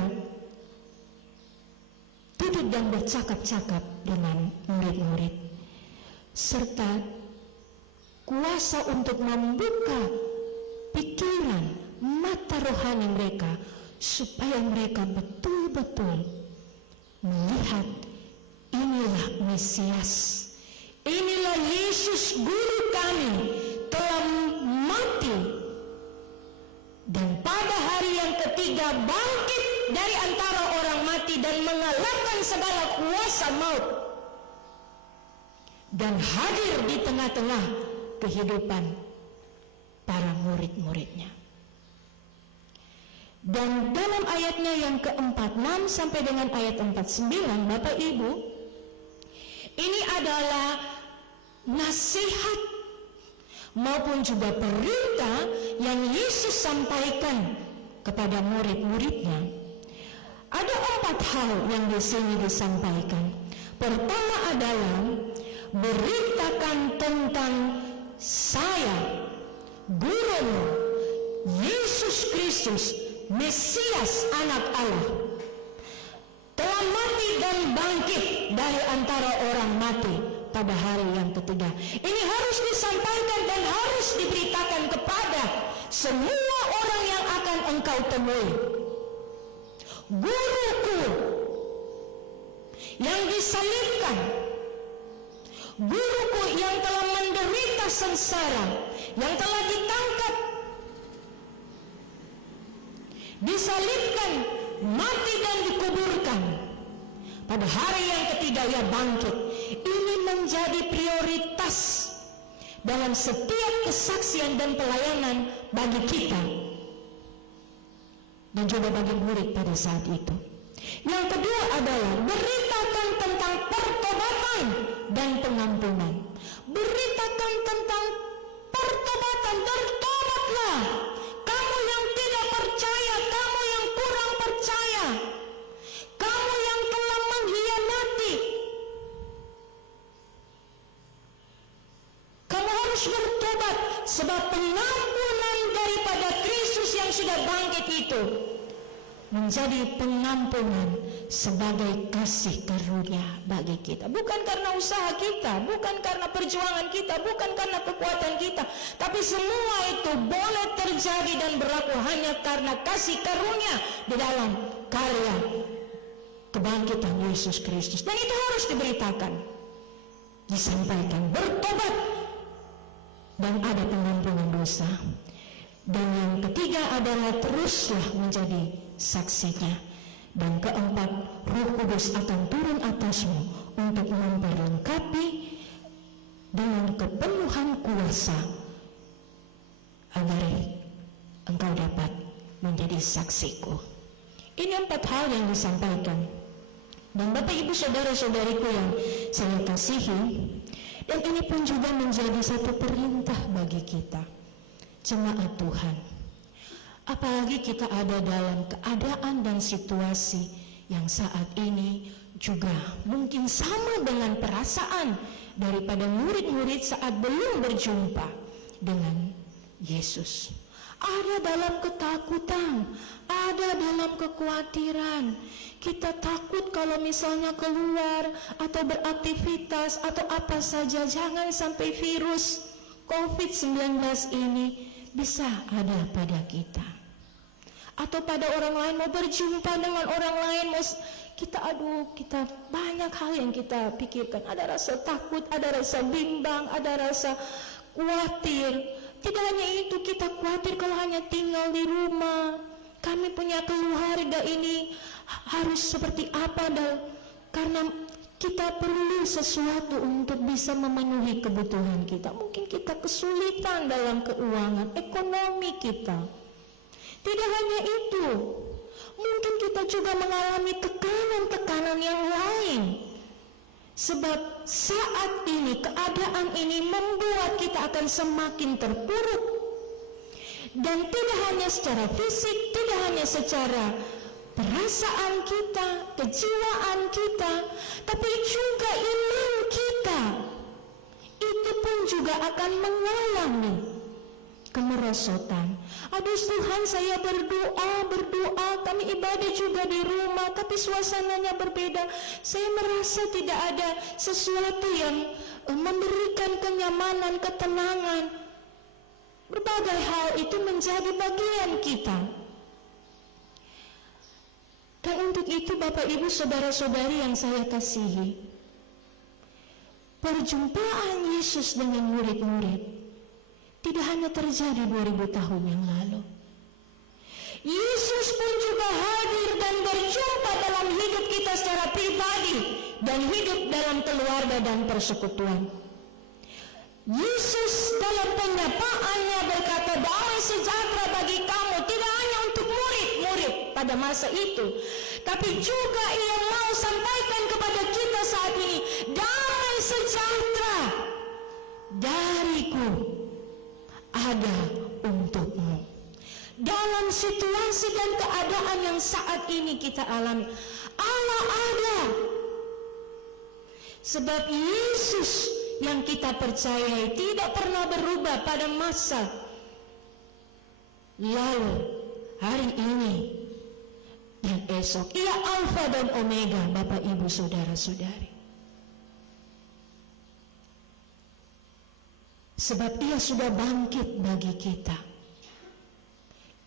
duduk dan bercakap-cakap dengan murid-murid. Serta kuasa untuk membuka pikiran, mata rohani mereka, supaya mereka betul-betul melihat inilah Mesias, inilah Yesus guru kami telah mati dan pada hari yang ketiga bangkit dari antara orang mati dan mengalahkan segala kuasa maut dan hadir di tengah-tengah kehidupan para murid-muridnya. Dan dalam ayatnya yang ke-46 sampai dengan ayat 49, Bapak Ibu, ini adalah nasihat maupun juga perintah yang Yesus sampaikan kepada murid-muridnya. Ada 4 hal yang di sini disampaikan. Pertama adalah beritakan tentang saya, gurumu, Yesus Kristus, Mesias anak Allah, telah mati dan bangkit dari antara orang mati pada hari yang ketiga. Ini harus disampaikan dan harus diberitakan kepada semua orang yang akan engkau temui. Guruku yang disalibkan, guruku yang telah menderita sengsara, yang telah ditangkap, disalibkan, mati dan dikuburkan. Pada hari yang ketiga ia bangkit. Ini menjadi prioritas dalam setiap kesaksian dan pelayanan bagi kita dan juga bagi murid pada saat itu. Yang kedua adalah beritakan tentang pertobatan dan pengampunan. Beritakan tentang pertobatan. Bertobatlah kamu yang tidak percaya, kamu yang kurang percaya, kamu yang telah mengkhianati. Kamu harus bertobat, sebab pengampunan daripada Kristus yang sudah bangkit itu menjadi pengampunan sebagai kasih karunia bagi kita. Bukan karena usaha kita, bukan karena perjuangan kita, bukan karena kekuatan kita, tapi semua itu boleh terjadi dan berlaku hanya karena kasih karunia di dalam karya kebangkitan Yesus Kristus. Dan itu harus diberitakan, disampaikan, bertobat, dan ada pengampunan dosa. Dan yang ketiga adalah teruslah menjadi saksinya. Dan keempat, Roh Kudus akan turun atasmu untuk memperlengkapi dengan kepenuhan kuasa agar engkau dapat menjadi saksiku. Ini 4 hal yang disampaikan. Dan Bapak Ibu saudara-saudariku yang saya kasihi, dan ini pun juga menjadi satu perintah bagi kita, jemaat Tuhan. Apalagi kita ada dalam keadaan dan situasi yang saat ini juga mungkin sama dengan perasaan daripada murid-murid saat belum berjumpa dengan Yesus. Ada dalam ketakutan, ada dalam kekhawatiran. Kita takut kalau misalnya keluar atau beraktivitas atau apa saja, jangan sampai virus COVID-19 ini bisa ada pada kita atau pada orang lain, mau berjumpa dengan orang lain, mau kita banyak hal yang kita pikirkan. Ada rasa takut, ada rasa bimbang, ada rasa khawatir. Tidak hanya itu, kita khawatir kalau hanya tinggal di rumah, kami punya keluarga ini harus seperti apa, karena kita perlu sesuatu untuk bisa memenuhi kebutuhan kita. Mungkin kita kesulitan dalam keuangan, ekonomi kita. Tidak hanya itu, mungkin kita juga mengalami tekanan-tekanan yang lain. Sebab saat ini, keadaan ini membuat kita akan semakin terpuruk. Dan tidak hanya secara fisik, tidak hanya secara perasaan kita, kejiwaan kita, tapi juga iman kita. Itu pun juga akan mengalami kemerosotan. Aduh Tuhan, saya berdoa, kami ibadah juga di rumah, tapi suasananya berbeda. Saya merasa tidak ada sesuatu yang memberikan kenyamanan, ketenangan. Berbagai hal itu menjadi bagian kita. Dan untuk itu Bapak Ibu saudara-saudari yang saya kasihi, perjumpaan Yesus dengan murid-murid tidak hanya terjadi 2000 tahun yang lalu. Yesus pun juga hadir dan berjumpa dalam hidup kita secara pribadi dan hidup dalam keluarga dan persekutuan. Yesus dalam penyapaannya berkata, damai sejahtera bagi kamu, tidak hanya untuk murid-murid pada masa itu, tapi juga ia mau sampaikan kepada kita saat ini, damai sejahtera dariku ada untukmu. Dalam situasi dan keadaan yang saat ini kita alami, Allah ada. Sebab Yesus yang kita percayai tidak pernah berubah pada masa lalu, hari ini, dan esok. Ia Alfa dan Omega, Bapak Ibu Saudara-saudari. Sebab Ia sudah bangkit bagi kita.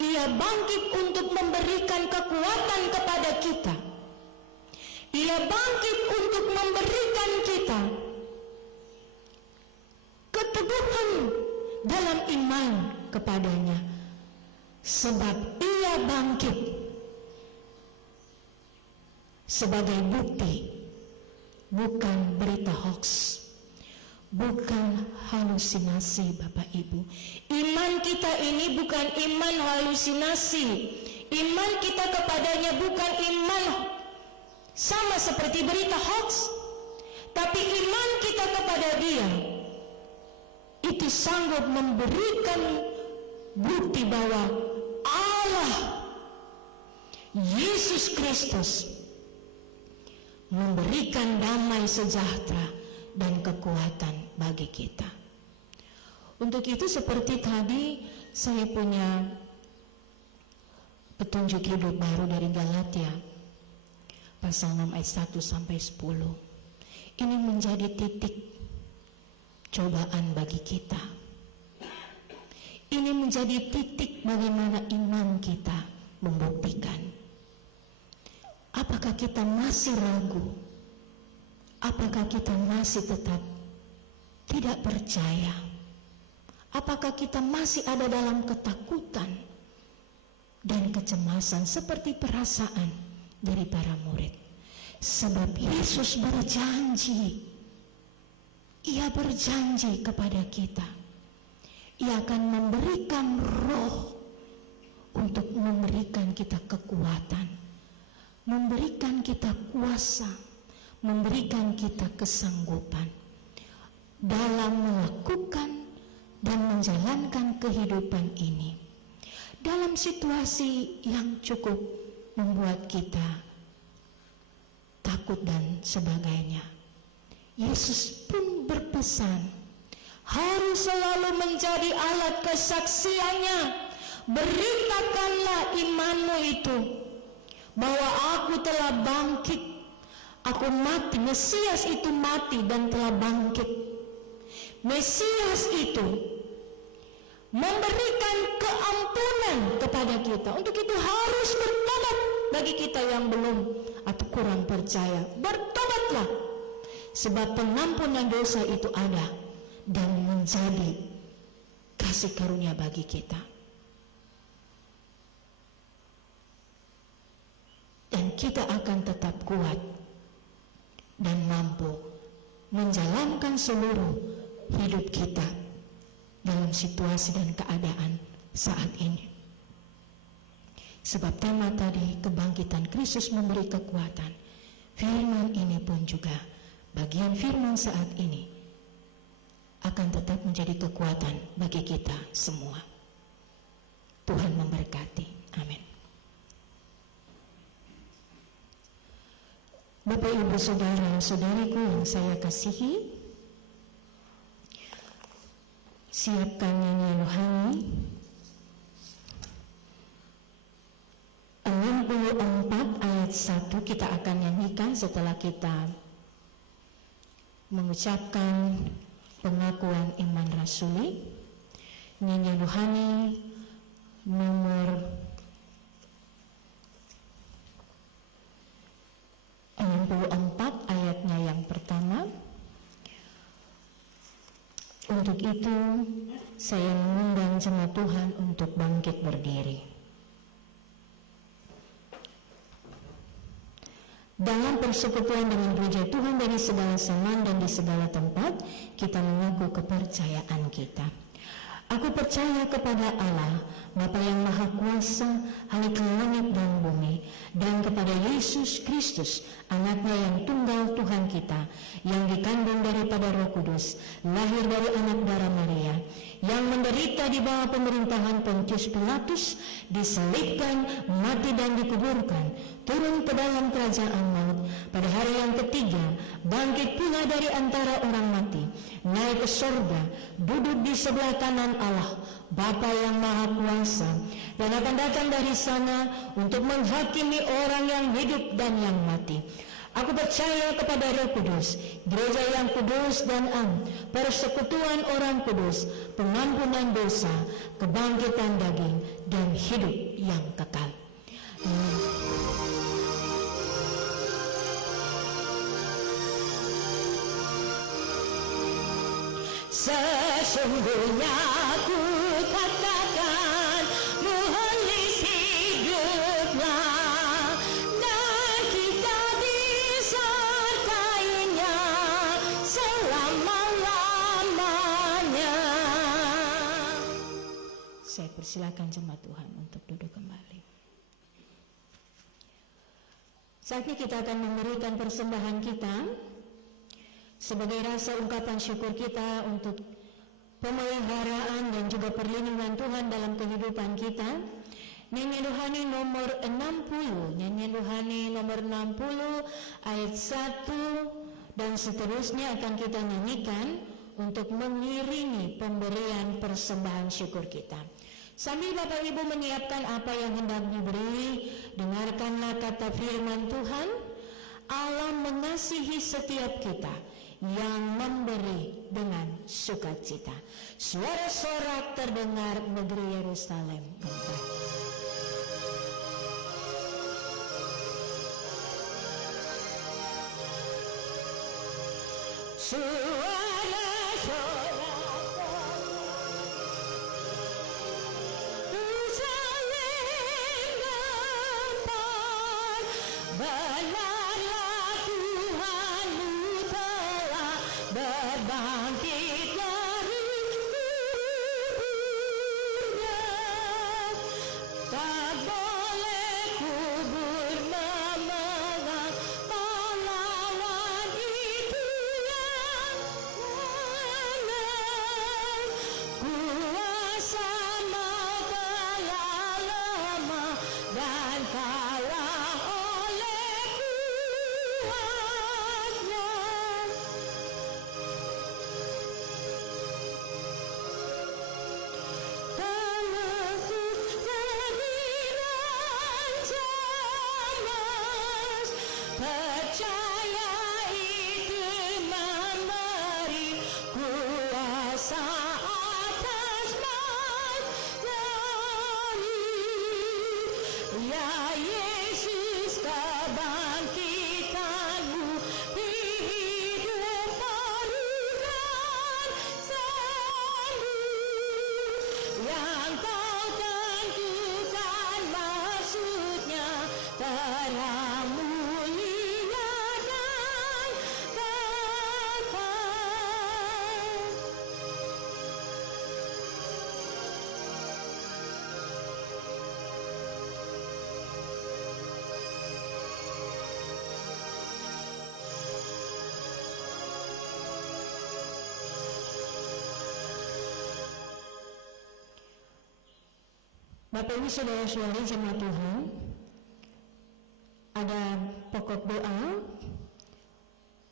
Ia bangkit untuk memberikan kekuatan kepada kita. Ia bangkit untuk memberikan kita keteguhan dalam iman kepadanya. Sebab Ia bangkit sebagai bukti, bukan berita hoax, bukan halusinasi, Bapak Ibu. Iman kita ini bukan iman halusinasi. Iman kita kepadanya bukan iman sama seperti berita hoax, tapi iman kita kepada Dia itu sanggup memberikan bukti bahwa Allah Yesus Kristus memberikan damai sejahtera dan kekuatan bagi kita. Untuk itu, seperti tadi saya punya petunjuk hidup baru dari Galatia pasal 6 ayat 1 sampai 10. Ini menjadi titik cobaan bagi kita. Ini menjadi titik bagaimana iman kita membuktikan. Apakah kita masih ragu? Apakah kita masih tetap tidak percaya? Apakah kita masih ada dalam ketakutan dan kecemasan seperti perasaan dari para murid? Sebab Yesus berjanji, Ia berjanji kepada kita, Ia akan memberikan roh untuk memberikan kita kekuatan, memberikan kita kuasa, memberikan kita kesanggupan dalam melakukan dan menjalankan kehidupan ini dalam situasi yang cukup membuat kita takut dan sebagainya. Yesus pun berpesan, harus selalu menjadi alat kesaksiannya. Beritakanlah imanmu itu bahwa aku telah bangkit. Aku mati, Mesias itu mati dan telah bangkit. Mesias itu memberikan keampunan kepada kita. Untuk itu harus bertobat bagi kita yang belum atau kurang percaya. Bertobatlah, sebab pengampunan dosa itu ada dan menjadi kasih karunia bagi kita. Dan kita akan tetap kuat dan mampu menjalankan seluruh hidup kita dalam situasi dan keadaan saat ini. Sebab tema tadi, kebangkitan Kristus memberi kekuatan. Firman ini pun juga, bagian firman saat ini akan tetap menjadi kekuatan bagi kita semua. Tuhan memberkati. Amin. Bapak, Ibu, Saudara-saudariku yang saya kasihi, siapkan nyanyian rohani 64 ayat 1 kita akan nyanyikan setelah kita mengucapkan pengakuan iman rasuli. Nyanyian rohani nomor 64 ayatnya yang pertama. Untuk itu saya mengundang jemaat Tuhan untuk bangkit berdiri. Dalam persekutuan dengan gereja Tuhan dari segala zaman dan di segala tempat, kita mengaku kepercayaan kita. Aku percaya kepada Allah, Bapa yang Maha Kuasa, Khalik langit dan bumi, dan kepada Yesus Kristus, anaknya yang tunggal Tuhan kita, yang dikandung daripada Roh Kudus, lahir dari anak darah Maria, yang menderita di bawah pemerintahan Pontius Pilatus, diselibkan, mati dan dikuburkan, turun ke dalam kerajaan maut, pada hari yang ketiga bangkit pula dari antara orang mati, naik ke sorga, duduk di sebelah kanan Allah Bapa yang Maha Kuasa, dan akan datang dari sana untuk menghakimi orang yang hidup dan yang mati. Aku percaya kepada Roh Kudus, gereja yang kudus dan am, persekutuan orang kudus, pengampunan dosa, kebangkitan daging, dan hidup yang kekal. Sesungguhnya aku katakan, Muhalis hiduplah, dan kita disertainya selama-lamanya. Saya persilakan jemaat Tuhan untuk duduk kembali. Saatnya kita akan memberikan persembahan kita sebagai rasa ungkapan syukur kita untuk pemeliharaan dan juga perlindungan Tuhan dalam kehidupan kita. Nyanyian rohani nomor 60, nyanyian rohani nomor 60 ayat 1 dan seterusnya akan kita nyanyikan untuk mengiringi pemberian persembahan syukur kita. Sambil Bapak Ibu menyiapkan apa yang hendak diberi, dengarkanlah kata firman Tuhan. Allah mengasihi setiap kita yang memberi dengan sukacita. Suara sorak terdengar, negeri Yerusalem gempar. Suara sorak Yerusalem gempar, benarlah Tuhanmu telah berbangkit dari kuburnya. Tak boleh kubur memegang pahlawan itu yang menang. Kuasa maut telah lemah dan kalah oleh kuatnya. Terlebih dari rancamas, percaya itu memberi kuasa atas materi. Ya Yesus, kebangkitanmu, hidup baru dan sembuh, yang kau tentukan maksudnya terang, mulia dan kekal. Bapak Ibu saudara-saudari jemaat Tuhan, ada pokok doa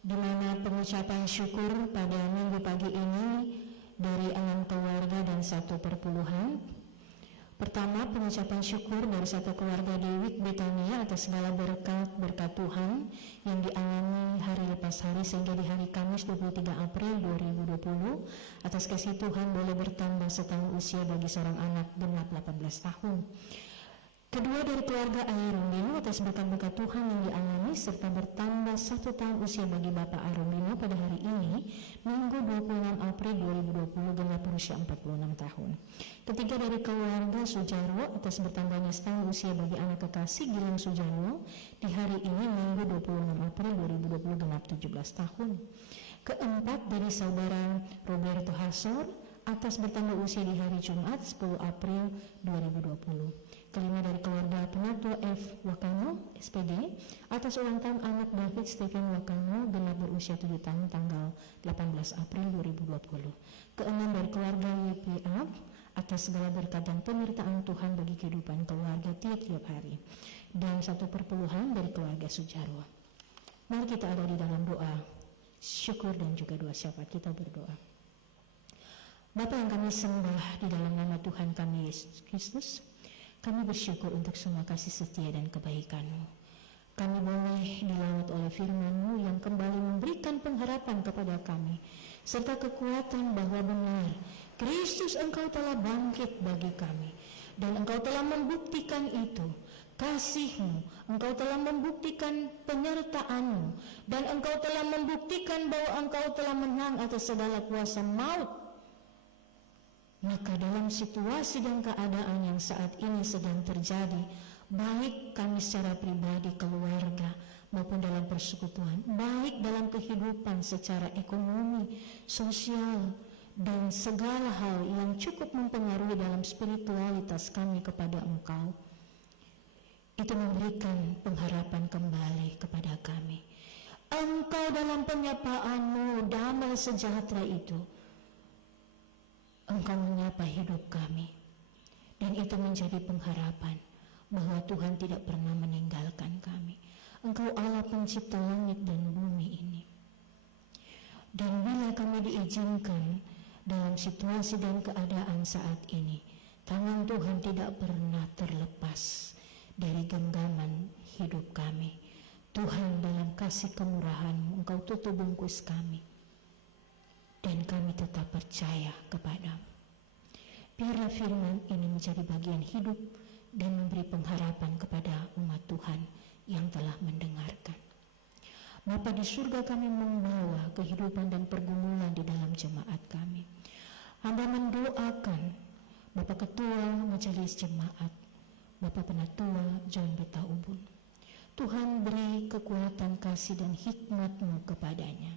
di mana pengucapan syukur pada minggu pagi ini dari 6 keluarga dan 1 perpuluhan. Pertama, pengucapan syukur dari satu keluarga di Wik Betania atas segala berkat Tuhan yang dialami hari lepas hari sehingga di hari Kamis 23 April 2020 atas kasih Tuhan boleh bertambah setahun usia bagi seorang anak genap 18 tahun. Kedua, dari keluarga Arundino atas berkat Tuhan yang dialami serta bertambah 1 tahun usia bagi Bapak Arundino pada hari ini, Minggu 26 April 2020 genap berusia 46 tahun. Ketiga, dari keluarga Sujarwo atas bertambahnya setahun usia bagi anak kekasih Gilang Sujarwo di hari ini, Minggu 26 April 2020 genap 17 tahun. Keempat, dari saudara Roberto Hasor atas bertambah usia di hari Jumat 10 April 2020. Kelima dari keluarga Penatua F. Wakano, SPD, atas ulang tahun anak David Stephen Wakano genap berusia 7 tahun tanggal 18 April 2020. Keenam dari keluarga YPA, atas segala berkat dan penyertaan Tuhan bagi kehidupan keluarga tiap-tiap hari. Dan 1 perpuluhan dari keluarga Sujarwo. Mari kita ada di dalam doa syukur dan juga doa syafaat. Kita berdoa. Bapa yang kami sembah di dalam nama Tuhan kami Yesus Kristus, kami bersyukur untuk semua kasih setia dan kebaikan-Mu. Kami boleh dilawat oleh firman-Mu yang kembali memberikan pengharapan kepada kami, serta kekuatan bahwa benar Kristus Engkau telah bangkit bagi kami, dan Engkau telah membuktikan itu. Kasih-Mu, Engkau telah membuktikan penyertaan-Mu, dan Engkau telah membuktikan bahwa Engkau telah menang atas segala kuasa maut. Maka dalam situasi dan keadaan yang saat ini sedang terjadi, baik kami secara pribadi, keluarga, maupun dalam persekutuan, baik dalam kehidupan secara ekonomi, sosial, dan segala hal yang cukup mempengaruhi dalam spiritualitas kami kepada Engkau, itu memberikan pengharapan kembali kepada kami. Engkau dalam penyapaan-Mu, damai sejahtera itu, Engkau menyapa hidup kami, dan itu menjadi pengharapan bahwa Tuhan tidak pernah meninggalkan kami. Engkau Allah pencipta langit dan bumi ini. Dan bila kami diizinkan dalam situasi dan keadaan saat ini, tangan Tuhan tidak pernah terlepas dari genggaman hidup kami. Tuhan, dalam kasih kemurahan-Mu, Engkau tutup bungkus kami, dan kami tetap percaya kepadamu. Biarlah firman ini menjadi bagian hidup dan memberi pengharapan kepada umat Tuhan yang telah mendengarkan. Bapa di surga, kami membawa kehidupan dan pergumulan di dalam jemaat kami. Hamba mendoakan Bapak Ketua Majelis Jemaat, Bapak Penatua John Beta Ubun. Tuhan beri kekuatan, kasih, dan hikmat-Mu kepadanya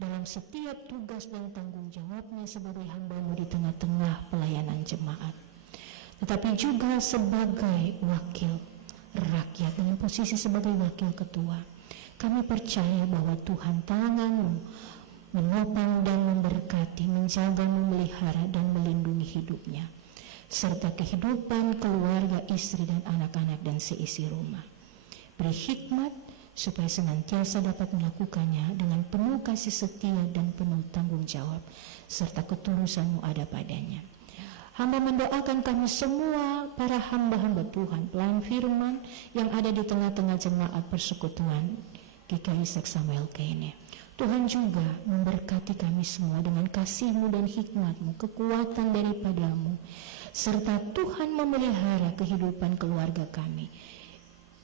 dalam setiap tugas dan tanggung jawabnya sebagai hamba-Mu di tengah-tengah pelayanan jemaat, tetapi juga sebagai wakil rakyat dengan posisi sebagai wakil ketua. Kami percaya bahwa Tuhan, tangan-Mu menopang dan memberkati, menjaga, memelihara, dan melindungi hidupnya, serta kehidupan keluarga, istri, dan anak-anak, dan seisi rumah. Beri hikmat supaya senantiasa dapat melakukannya dengan penuh kasih setia dan penuh tanggung jawab, serta ketulusan-Mu ada padanya. Hamba mendoakan kami semua, para hamba-hamba Tuhan, pelayan firman yang ada di tengah-tengah jemaat persekutuan GKI Ishak Samuel Kene. Tuhan juga memberkati kami semua dengan kasih-Mu dan hikmat-Mu, kekuatan daripada-Mu, serta Tuhan memelihara kehidupan keluarga kami,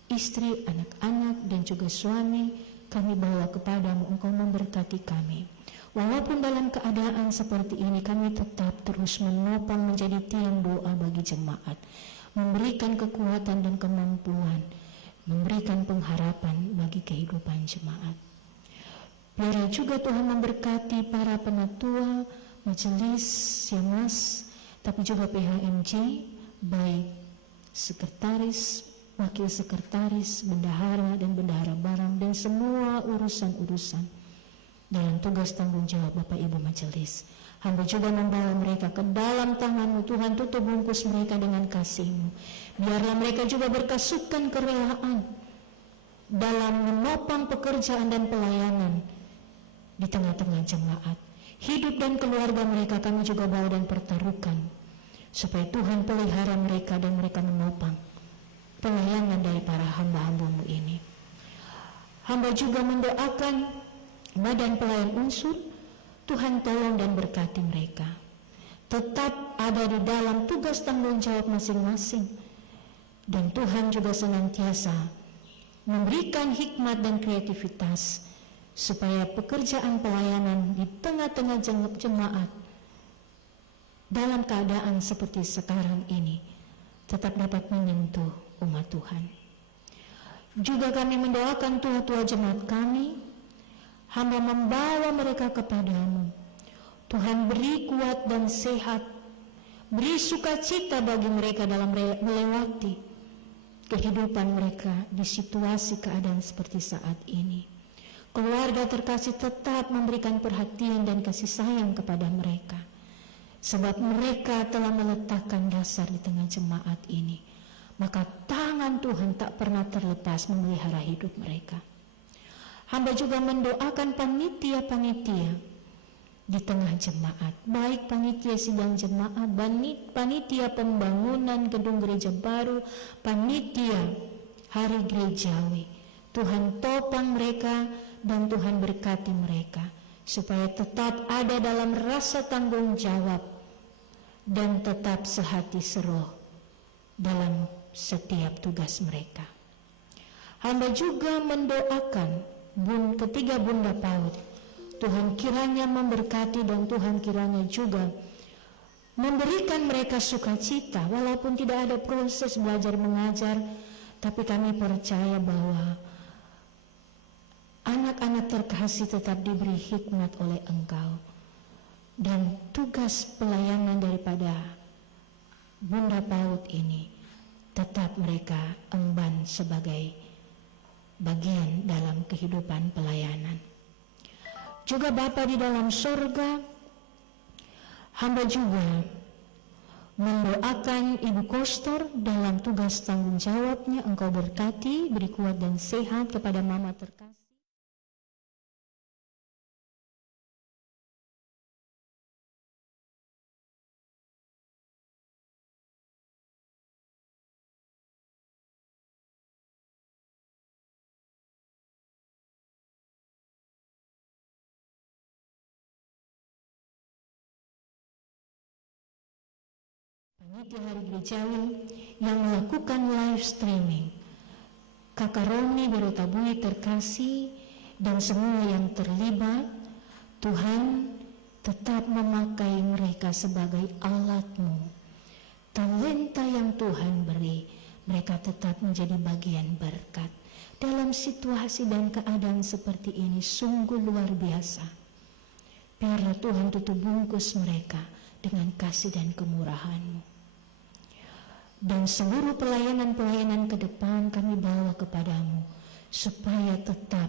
istri, anak-anak, dan juga suami. Kami bawa kepadamu, Engkau memberkati kami. Walaupun dalam keadaan seperti ini, kami tetap terus menopang menjadi tiang doa bagi jemaat, memberikan kekuatan dan kemampuan, memberikan pengharapan bagi kehidupan jemaat. Biarlah juga Tuhan memberkati para penatua, majelis, siamas, tapi juga PHMJ, baik sekretaris, wakil sekretaris, bendahara, dan bendahara barang, dan semua urusan-urusan dalam tugas tanggung jawab Bapak Ibu majelis. Hamba juga membawa mereka ke dalam tangan-Mu. Tuhan, tutup bungkus mereka dengan kasih-Mu. Biarlah mereka juga berkasukan kerelaan dalam menopang pekerjaan dan pelayanan di tengah-tengah jemaat. Hidup dan keluarga mereka kami juga bawa dan pertaruhkan, supaya Tuhan pelihara mereka dan mereka menopang pelayanan dari para hamba-hamba-Mu ini. Hamba juga mendoakan badan pelayan unsur. Tuhan tolong dan berkati mereka, tetap ada di dalam tugas tanggung jawab masing-masing, dan Tuhan juga senantiasa memberikan hikmat dan kreativitas supaya pekerjaan pelayanan di tengah-tengah jemaat dalam keadaan seperti sekarang ini tetap dapat menyentuh umat Tuhan. Juga kami mendoakan tua-tua jemaat kami. Hamba membawa mereka kepadamu. Tuhan, beri kuat dan sehat Beri sukacita bagi mereka dalam melewati kehidupan mereka di situasi keadaan seperti saat ini. Keluarga terkasih tetap memberikan perhatian dan kasih sayang kepada mereka, sebab mereka telah meletakkan dasar di tengah jemaat ini. Maka tangan Tuhan tak pernah terlepas memelihara hidup mereka. Hamba juga mendoakan panitia-panitia di tengah jemaat, baik panitia sidang jemaat, panitia pembangunan gedung gereja baru, panitia hari gerejawi. Tuhan topang mereka dan Tuhan berkati mereka supaya tetap ada dalam rasa tanggung jawab dan tetap sehati seroh dalam setiap tugas mereka. Hamba juga mendoakan ketiga Bunda PAUD. Tuhan kiranya memberkati dan Tuhan kiranya juga memberikan mereka sukacita walaupun tidak ada proses belajar mengajar, tapi kami percaya bahwa anak-anak terkasih tetap diberi hikmat oleh Engkau, dan tugas pelayanan daripada Bunda PAUD ini tetap mereka emban sebagai bagian dalam kehidupan pelayanan. Juga Bapa di dalam surga, hamba juga mendoakan Ibu Kostor dalam tugas tanggung jawabnya. Engkau berkati, beri kuat dan sehat kepada Mama terkasih. Panitia hari gerejawi yang melakukan live streaming, Kakak Romi Berotabui terkasih dan semua yang terlibat, Tuhan tetap memakai mereka sebagai alat-Mu. Talenta yang Tuhan beri, mereka tetap menjadi bagian berkat. Dalam situasi dan keadaan seperti ini sungguh luar biasa. Biarlah Tuhan tutup bungkus mereka dengan kasih dan kemurahan-Mu. Dan seluruh pelayanan-pelayanan ke depan kami bawa kepadamu, supaya tetap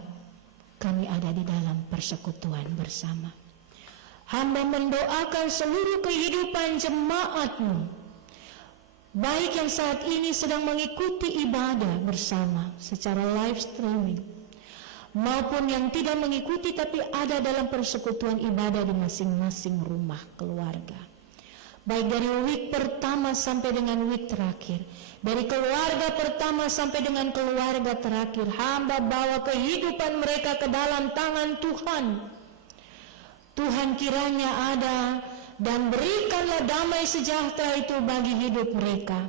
kami ada di dalam persekutuan bersama. Hamba mendoakan seluruh kehidupan jemaat-Mu, baik yang saat ini sedang mengikuti ibadah bersama secara live streaming, maupun yang tidak mengikuti tapi ada dalam persekutuan ibadah di masing-masing rumah keluarga. Baik dari week pertama sampai dengan week terakhir, dari keluarga pertama sampai dengan keluarga terakhir, hamba bawa kehidupan mereka ke dalam tangan Tuhan. Tuhan kiranya ada dan berikanlah damai sejahtera itu bagi hidup mereka.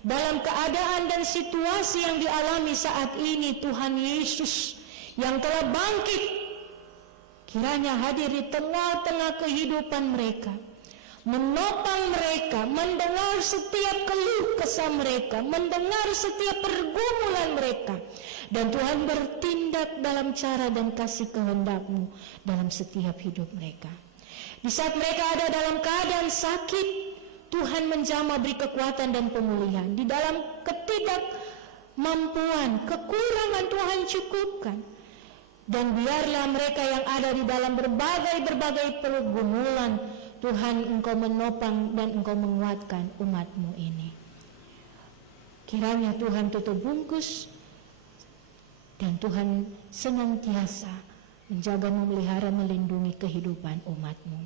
Dalam keadaan dan situasi yang dialami saat ini, Tuhan Yesus yang telah bangkit kiranya hadir di tengah-tengah kehidupan mereka, menopang mereka, mendengar setiap keluh kesah mereka, mendengar setiap pergumulan mereka, dan Tuhan bertindak dalam cara dan kasih kehendak-Mu dalam setiap hidup mereka. Di saat mereka ada dalam keadaan sakit, Tuhan menjamah beri kekuatan dan pemulihan. Di dalam ketidakmampuan, kekurangan Tuhan cukupkan. Dan biarlah mereka yang ada di dalam berbagai pergumulan, Tuhan Engkau menopang dan Engkau menguatkan umat-Mu ini. Kiranya Tuhan tutup bungkus dan Tuhan senantiasa menjaga, memelihara, melindungi kehidupan umat-Mu.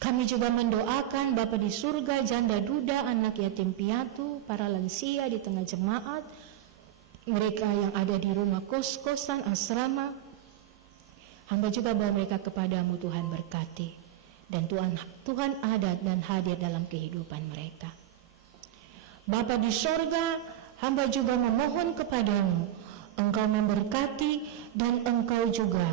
Kami juga mendoakan Bapa di surga, janda duda, anak yatim piatu, para lansia di tengah jemaat, mereka yang ada di rumah kos-kosan, asrama. Hamba juga bawa mereka kepadamu, Tuhan berkati. Dan Tuhan ada dan hadir dalam kehidupan mereka. Bapa di sorga, hamba juga memohon kepadamu, Engkau memberkati dan Engkau juga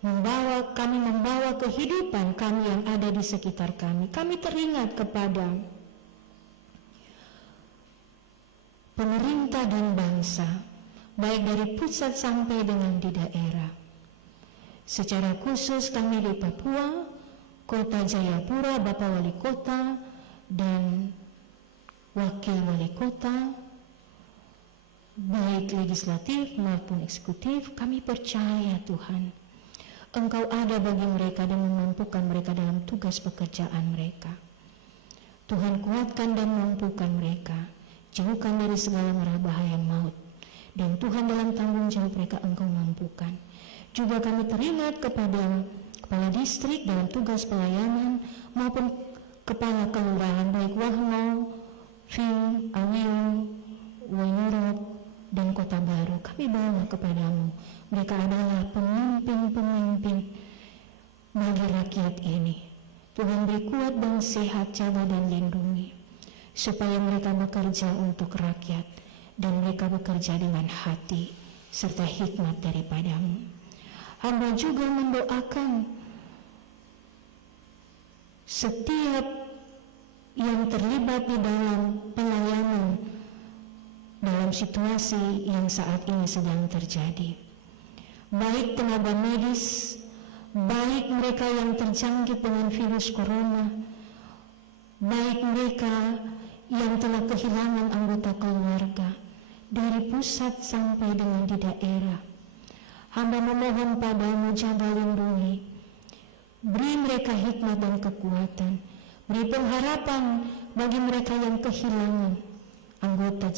membawa kehidupan kami yang ada di sekitar kami. Kami teringat kepada pemerintah dan bangsa, baik dari pusat sampai dengan di daerah. Secara khusus kami di Papua Kota Jayapura, Bapak Wali Kota dan Wakil Wali Kota, baik legislatif maupun eksekutif, kami percaya Tuhan, Engkau ada bagi mereka dan memampukan mereka dalam tugas pekerjaan mereka. Tuhan, kuatkan dan mampukan mereka, jauhkan dari segala mara bahaya maut, dan Tuhan dalam tanggung jawab mereka Engkau mampukan. Juga kami teringat kepada kepala distrik dalam tugas pelayanan maupun kepala kelurahan baik Wahmo, Ving, Aweo, Wainurok, dan Kota Baru. Kami bawa kepadamu. Mereka adalah pemimpin-pemimpin bagi rakyat ini. Tuhan beri kuat dan sehat, jaga dan lindungi, supaya mereka bekerja untuk rakyat dan mereka bekerja dengan hati serta hikmat daripadamu. Hamba juga mendoakan setiap yang terlibat di dalam pelayanan dalam situasi yang saat ini sedang terjadi. Baik tenaga medis, baik mereka yang terjangkit dengan virus corona, baik mereka yang telah kehilangan anggota keluarga, dari pusat sampai dengan di daerah. Hamba memohon padamu, jaga lindungi, beri mereka hikmat dan kekuatan, beri pengharapan bagi mereka yang kehilangan anggota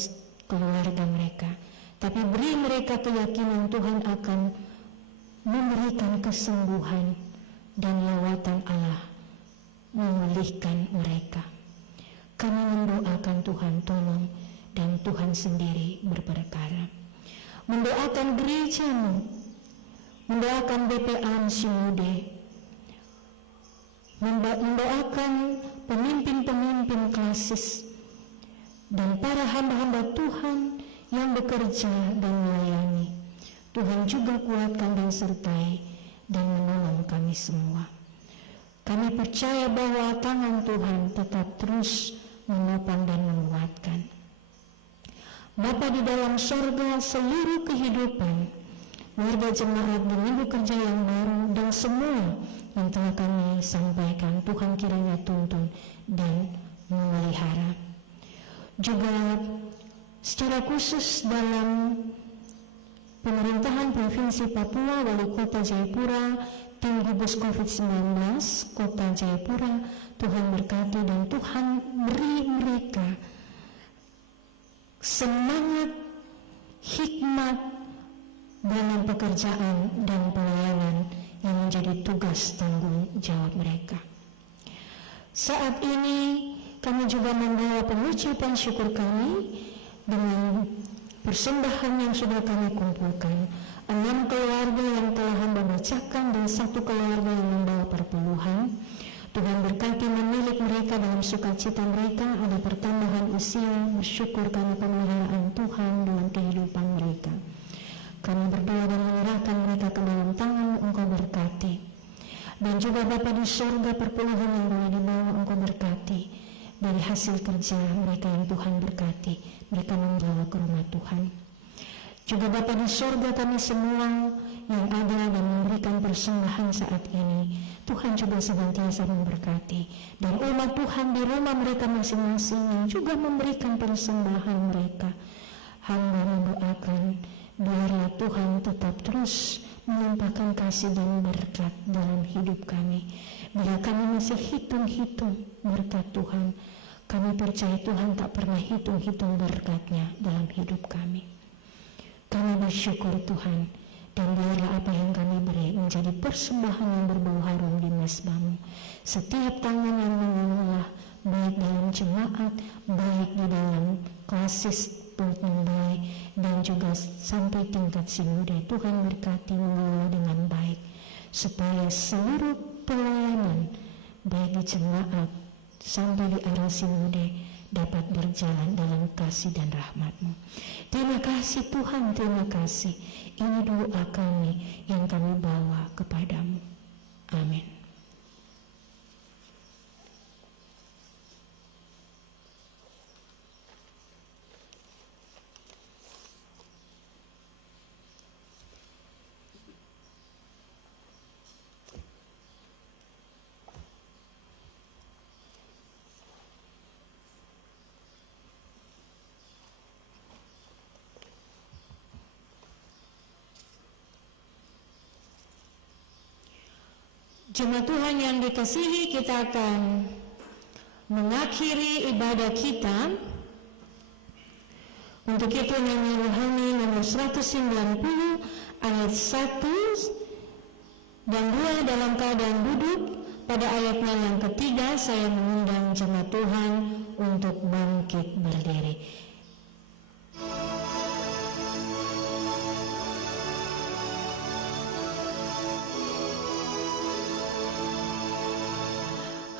keluarga mereka. Tapi beri mereka keyakinan Tuhan akan memberikan kesembuhan dan lawatan Allah memulihkan mereka. Kami mendoakan Tuhan tolong dan Tuhan sendiri berperkara. Mendoakan gerejamu, mendoakan BPA Simude, mendoakan pemimpin-pemimpin klasis dan para hamba-hamba Tuhan yang bekerja dan melayani. Tuhan juga kuatkan dan sertai dan menolong kami semua. Kami percaya bahwa tangan Tuhan tetap terus menopang dan menguatkan. Bapa di dalam sorga, seluruh kehidupan warga jemaat di minggu kerja yang baru dan semua yang telah kami sampaikan, Tuhan kiranya tuntun dan memelihara. Juga secara khusus dalam pemerintahan Provinsi Papua, Wali Kota Jayapura, tim gugus COVID-19 Kota Jayapura, Tuhan berkati dan Tuhan beri mereka semangat, hikmat dalam pekerjaan dan pelayanan yang menjadi tugas tanggung jawab mereka. Saat ini kami juga membawa pengucapan syukur kami dengan persembahan yang sudah kami kumpulkan. 6 keluarga yang telah hamba bacakan dan 1 keluarga yang membawa perpuluhan. Tuhan berkati memilik mereka dalam sukacita mereka, ada pertambahan usia, bersyukur karena pemeliharaan Tuhan dalam kehidupan mereka. Kami berdoa dan menyerahkan mereka ke dalam tangan Engkau berkati. Dan juga Bapa di surga, perpuluhan yang boleh dibawa Engkau berkati. Dari hasil kerja mereka yang Tuhan berkati, mereka membawa ke rumah Tuhan. Juga Bapa di surga, kami semua yang ada dan memberikan persembahan saat ini, Tuhan juga senantiasa memberkati. Dan umat Tuhan di rumah mereka masing-masing yang juga memberikan persembahan mereka. Hamba mendoakan biarlah Tuhan tetap terus melimpahkan kasih dan berkat dalam hidup kami. Bila kami masih hitung-hitung berkat Tuhan, kami percaya Tuhan tak pernah hitung-hitung berkatnya dalam hidup kami. Kami bersyukur Tuhan, dan biarlah apa yang kami beri menjadi persembahan yang berbau harum di mezbamu. Setiap tangan yang mengolah, baik dalam jemaat, baik di dalam klasis Putnumbai, dan juga sampai tingkat Simude, Tuhan berkati mengelola dengan baik, supaya seluruh pelayanan baik di jemaat sampai di arah Simude dapat berjalan dalam kasih dan rahmat-Mu. Terima kasih Tuhan, terima kasih. Ini doa kami yang kami bawa kepadamu. Amin. Jemaat Tuhan yang dikasihi, kita akan mengakhiri ibadah kita. Untuk itu nyanyian rohani nomor 190 ayat 1 dan 2 dalam keadaan duduk. Pada ayatnya yang ketiga saya mengundang jemaat Tuhan untuk bangkit berdiri.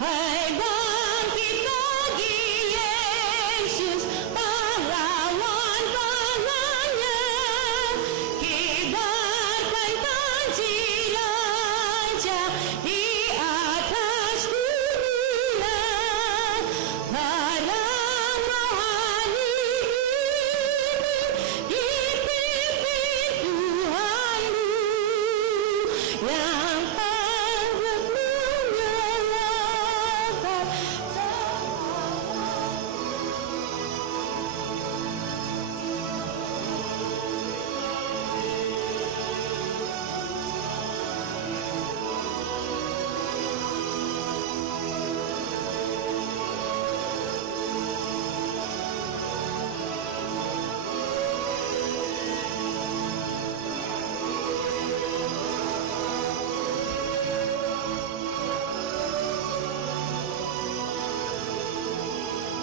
Hai bangkit lagi Yesus, pahlawan tangannya, kibarkan panji raja di atas dunia. Barang rohani ini dipimpin Tuhanmu yang akan menyelamatkan.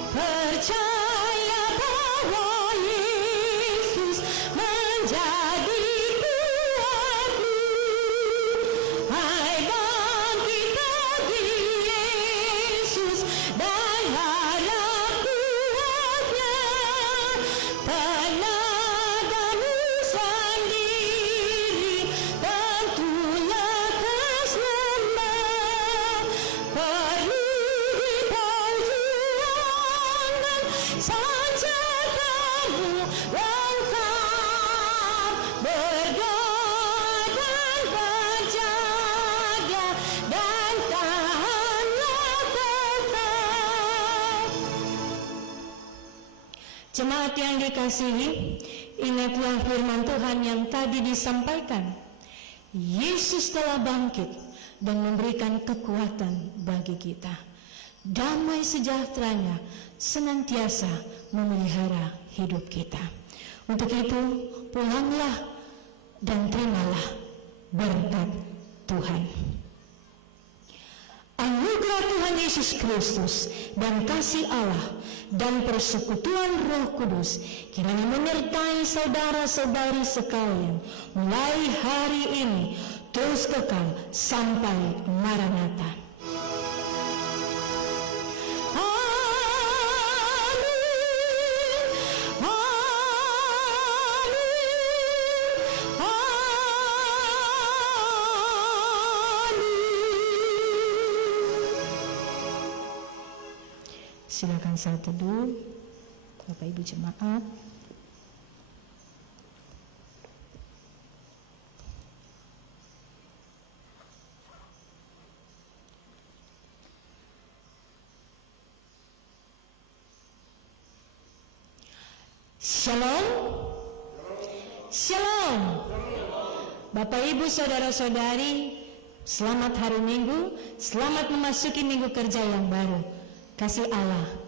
Percaya bahwa Yesus menjadi Tuhanmu. Hai bangkit lagi Yesus dan harap kuatnya, tenagamu sendiri tentulah lekas lemah. Perlu diperjuangkan senjatamu lengkap, berdoa dan berjaga dan tahanlah tetap. Jemaat yang dikasihi, ingatlah firman Tuhan yang tadi disampaikan. Yesus telah bangkit dan memberikan kekuatan bagi kita. Damai sejahteranya senantiasa memelihara hidup kita. Untuk itu, pulanglah dan terimalah berkat Tuhan. Anugerah Tuhan Yesus Kristus dan kasih Allah dan persekutuan Roh Kudus kiranya menyertai saudara-saudari sekalian mulai hari ini terus kekal sampai Maranatha. Silakan saat teduh, Bapak Ibu jemaat. Shalom. Shalom. Bapak Ibu saudara-saudari, selamat hari Minggu, selamat memasuki minggu kerja yang baru. Kasih Allah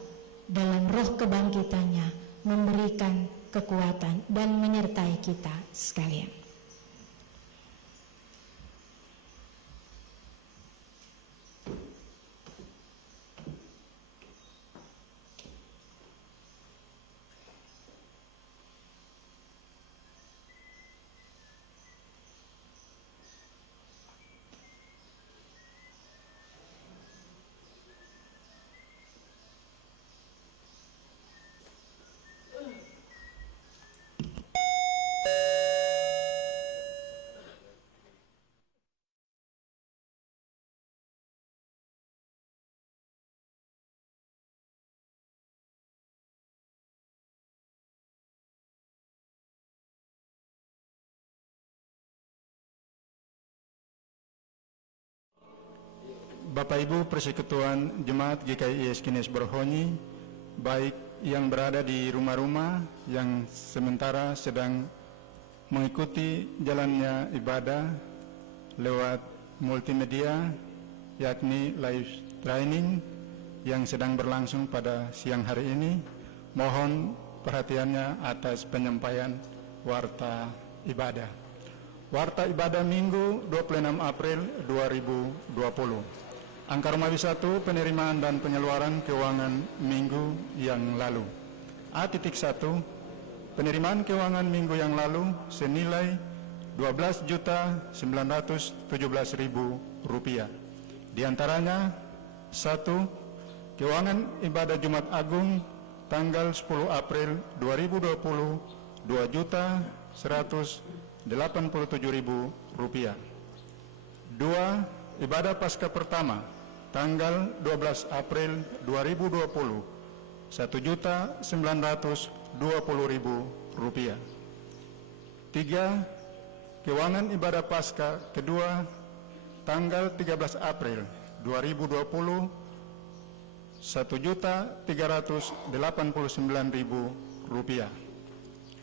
dalam roh kebangkitannya memberikan kekuatan dan menyertai kita sekalian. Bapak Ibu Persekutuan Jemaat GKI Eskines Berhoni, baik yang berada di rumah-rumah yang sementara sedang mengikuti jalannya ibadah lewat multimedia yakni live training yang sedang berlangsung pada siang hari ini. Mohon perhatiannya atas penyampaian warta ibadah. Warta ibadah Minggu 26 April 2020. Angka Romawi 1, penerimaan dan pengeluaran keuangan minggu yang lalu. A.1, penerimaan keuangan minggu yang lalu senilai Rp12.917.000. Di antaranya 1. Keuangan ibadah Jumat Agung tanggal 10 April 2020 Rp2.187.000. 2. Ibadah Paskah pertama tanggal 12 April 2020 Rp1.920.000. 3. Keuangan ibadah Paskah kedua tanggal 13 April 2020 Rp1.389.000.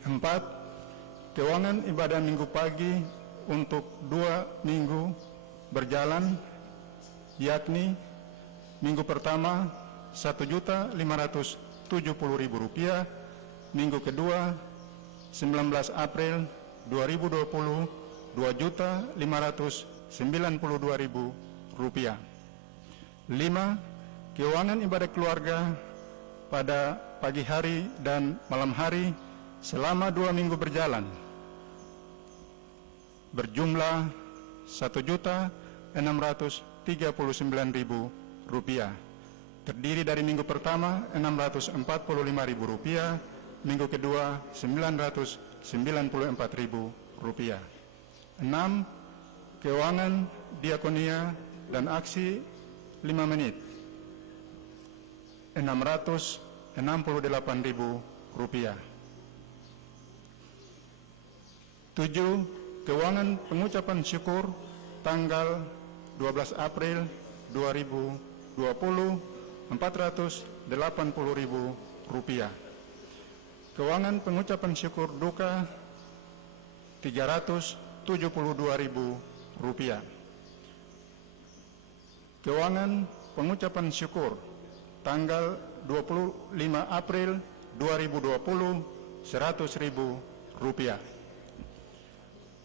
4. Keuangan ibadah minggu pagi untuk 2 minggu berjalan, yakni minggu pertama Rp1.570.000, minggu kedua 19 April 2020 Rp2.592.000. 5. Keuangan ibadah keluarga pada pagi hari dan malam hari selama 2 minggu berjalan berjumlah Rp1.639.000, terdiri dari minggu pertama Rp645.000, minggu kedua Rp994.000. 6. Keuangan diakonia dan aksi 5 menit Rp668.000. 7. Keuangan pengucapan syukur tanggal 12 April 2020 Rp480.000. Keuangan pengucapan syukur duka Rp372.000. Keuangan pengucapan syukur tanggal 25 April 2020 Rp100.000.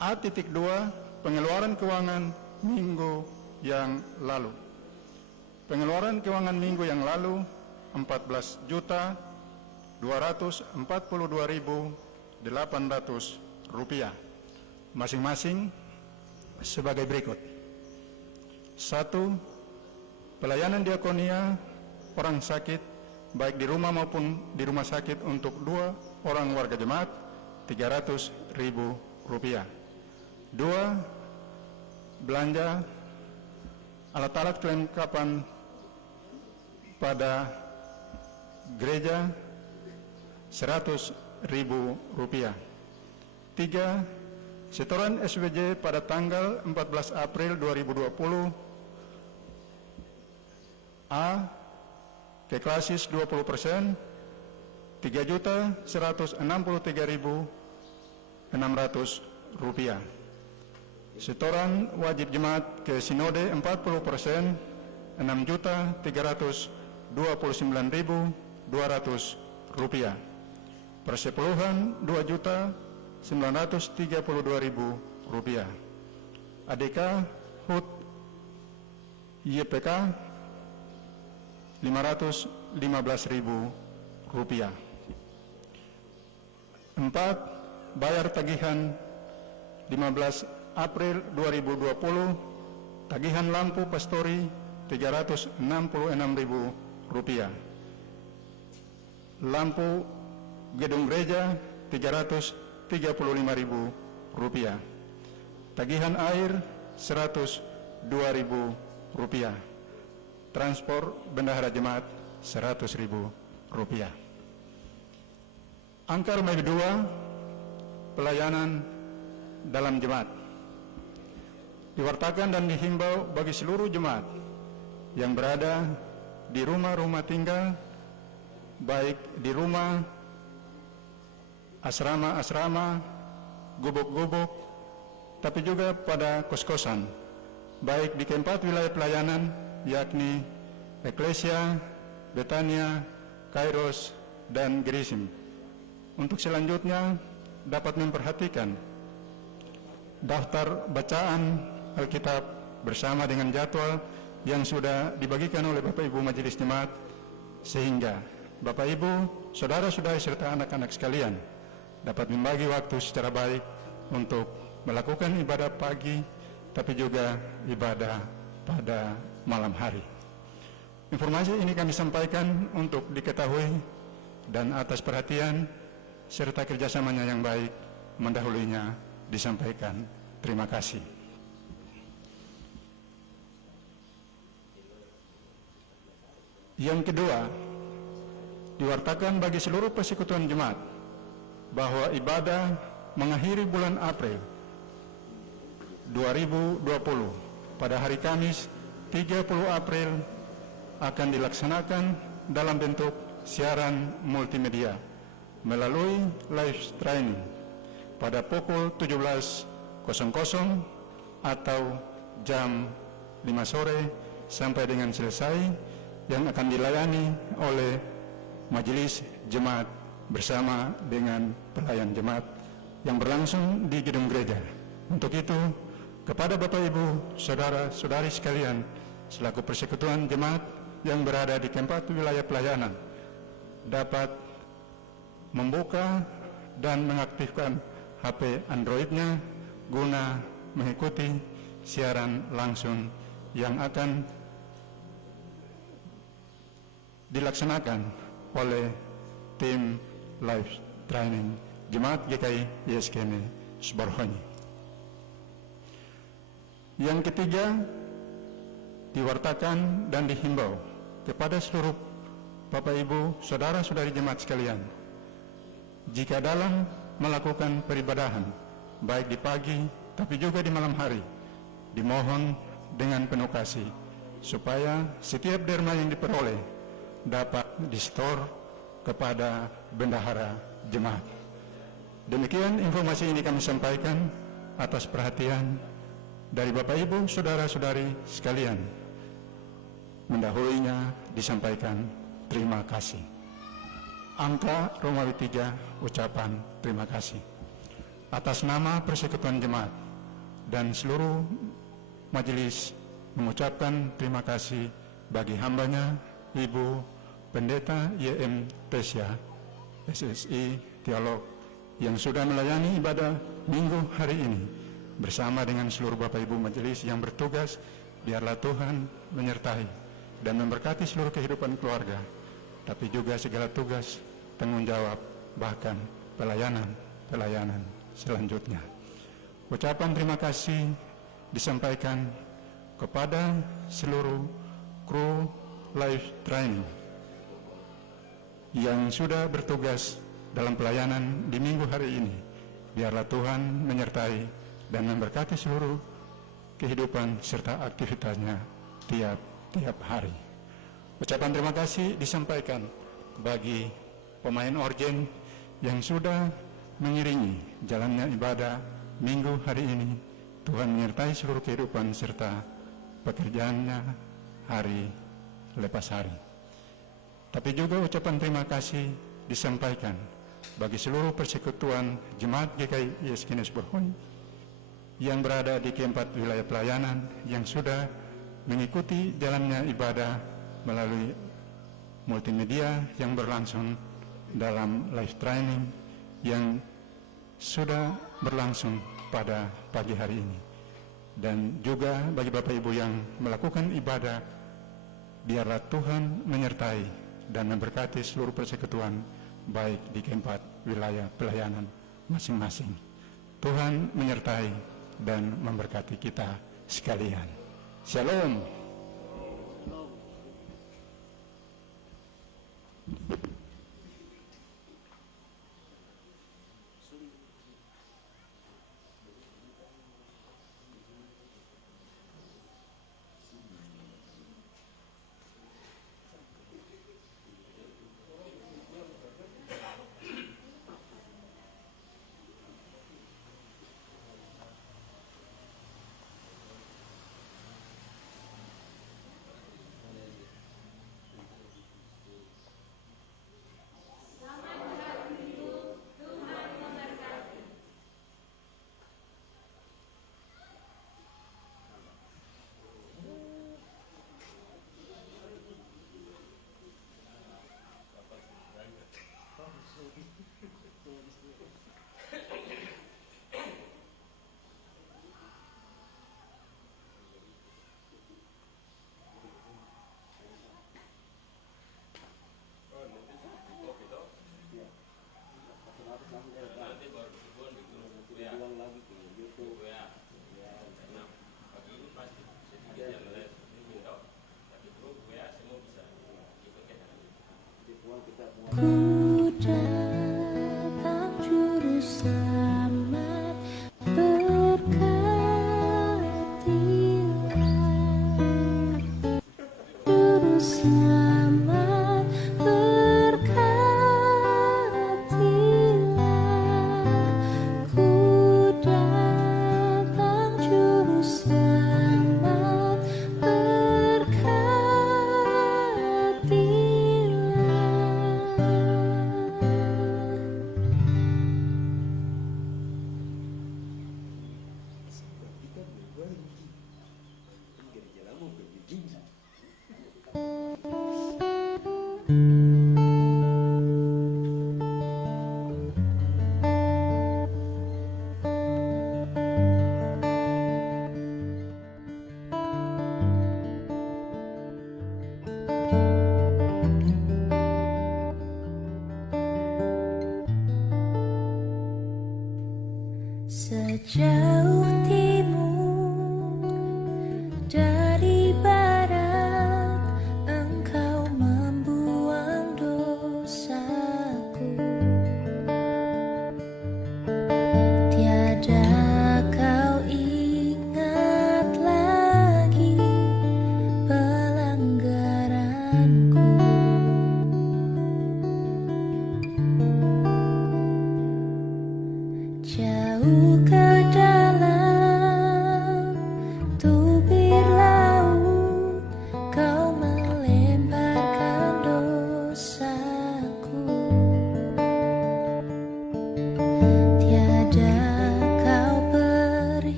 A.2, pengeluaran keuangan minggu yang lalu. Pengeluaran keuangan minggu yang lalu Rp14.042.800, masing-masing sebagai berikut. 1. Pelayanan diakonia orang sakit baik di rumah maupun di rumah sakit untuk 2 orang warga jemaat Rp300.000. 2. Belanja alat-alat kelengkapan pada gereja Rp100.000. 3. Setoran SWJ pada tanggal 14 April 2020. A. Keklasis 20%, Rp3.163.600. Setoran wajib jemaat ke sinode 40%, Rp6.329.200. Persepuluhan Rp2.932.000. ADK HUT YPK Rp515.000. 4. Bayar tagihan 15 April 2020, tagihan lampu pastori Rp366.000. Lampu gedung gereja Rp335.000. Tagihan air Rp102.000. Transport bendahara jemaat Rp100.000. Angka Romawi 2, pelayanan dalam jemaat. Diwartakan dan dihimbau bagi seluruh jemaat yang berada di rumah-rumah tinggal, baik di rumah, asrama-asrama, gubuk-gubuk, tapi juga pada kos-kosan, baik di keempat wilayah pelayanan, yakni Eklesia, Betania, Kairos, dan Gerisim. Untuk selanjutnya dapat memperhatikan daftar bacaan Alkitab bersama dengan jadwal yang sudah dibagikan oleh Bapak Ibu Majelis Jemaat, sehingga Bapak Ibu, saudara-saudari serta anak-anak sekalian dapat membagi waktu secara baik untuk melakukan ibadah pagi, tapi juga ibadah pada malam hari. Informasi ini kami sampaikan untuk diketahui dan atas perhatian serta kerjasamanya yang baik mendahulunya disampaikan. Terima kasih. Yang kedua, diwartakan bagi seluruh persekutuan jemaat bahwa ibadah mengakhiri bulan April 2020 pada hari Kamis 30 April akan dilaksanakan dalam bentuk siaran multimedia melalui live streaming pada pukul 17.00 atau jam 5 sore sampai dengan selesai, yang akan dilayani oleh Majelis Jemaat bersama dengan pelayan jemaat yang berlangsung di gedung gereja. Untuk itu, kepada Bapak Ibu, saudara-saudari sekalian, selaku persekutuan jemaat yang berada di keempat wilayah pelayanan, dapat membuka dan mengaktifkan HP Android-nya guna mengikuti siaran langsung yang akan dilaksanakan oleh tim live training Jemaat GKI ISKN Subarhonyi. Yang ketiga, diwartakan dan dihimbau kepada seluruh Bapak Ibu, saudara-saudari jemaat sekalian, jika dalam melakukan peribadahan, baik di pagi tapi juga di malam hari, dimohon dengan penuh kasih supaya setiap derma yang diperoleh dapat disetor kepada bendahara jemaat. Demikian informasi ini kami sampaikan atas perhatian dari Bapak Ibu, saudara-saudari sekalian. Mendahulunya disampaikan terima kasih. Angka Romawi 3, ucapan terima kasih. Atas nama Persekutuan Jemaat dan seluruh majelis mengucapkan terima kasih bagi hambanya Ibu Pendeta Y.M. Tesya, SSI Teolog, yang sudah melayani ibadah minggu hari ini bersama dengan seluruh Bapak Ibu majelis yang bertugas. Biarlah Tuhan menyertai dan memberkati seluruh kehidupan keluarga, tapi juga segala tugas, tanggung jawab, bahkan pelayanan selanjutnya. Ucapan terima kasih disampaikan kepada seluruh kru live training yang sudah bertugas dalam pelayanan di minggu hari ini. Biarlah Tuhan menyertai dan memberkati seluruh kehidupan serta aktivitasnya tiap hari. Ucapan terima kasih disampaikan bagi pemain orgen yang sudah mengiringi jalannya ibadah minggu hari ini. Tuhan menyertai seluruh kehidupan serta pekerjaannya hari lepas hari. Tapi juga ucapan terima kasih disampaikan bagi seluruh persekutuan Jemaat GKI ISKN Subarhonyi yang berada di keempat wilayah pelayanan yang sudah mengikuti jalannya ibadah melalui multimedia yang berlangsung dalam live training yang sudah berlangsung pada pagi hari ini. Dan juga bagi Bapak Ibu yang melakukan ibadah, biarlah Tuhan menyertai dan memberkati seluruh persekutuan baik di keempat wilayah pelayanan masing-masing. Tuhan menyertai dan memberkati kita sekalian. Shalom.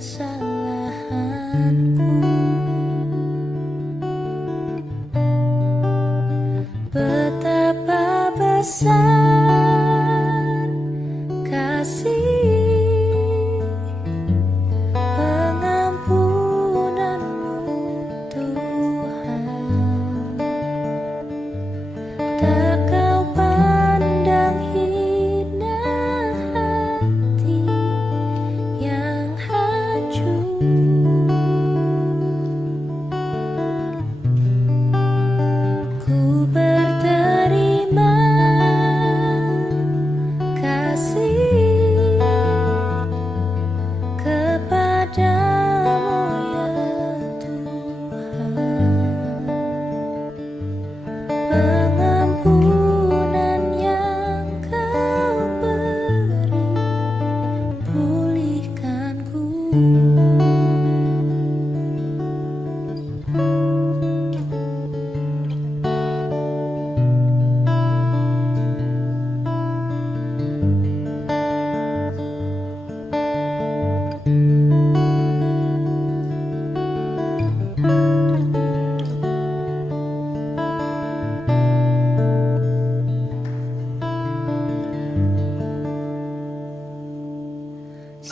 kesalahanku. Betapa besar kasih pengampunanmu Tuhan. Tak kau pandang hina hati yang hancur. Ku berterima kasih kepadamu ya Tuhan. Pengampunan yang kau beri pulihkanku.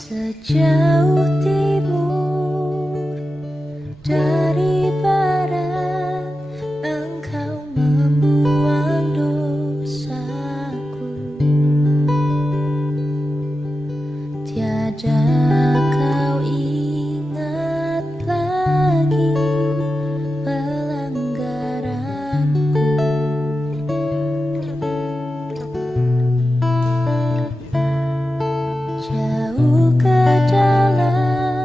Sejauh timur dari barat, Engkau membuang dosaku. Tiada kau ingat lagi pelanggaranku. Jauh ke dalam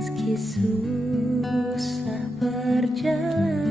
Meski susah perjalanan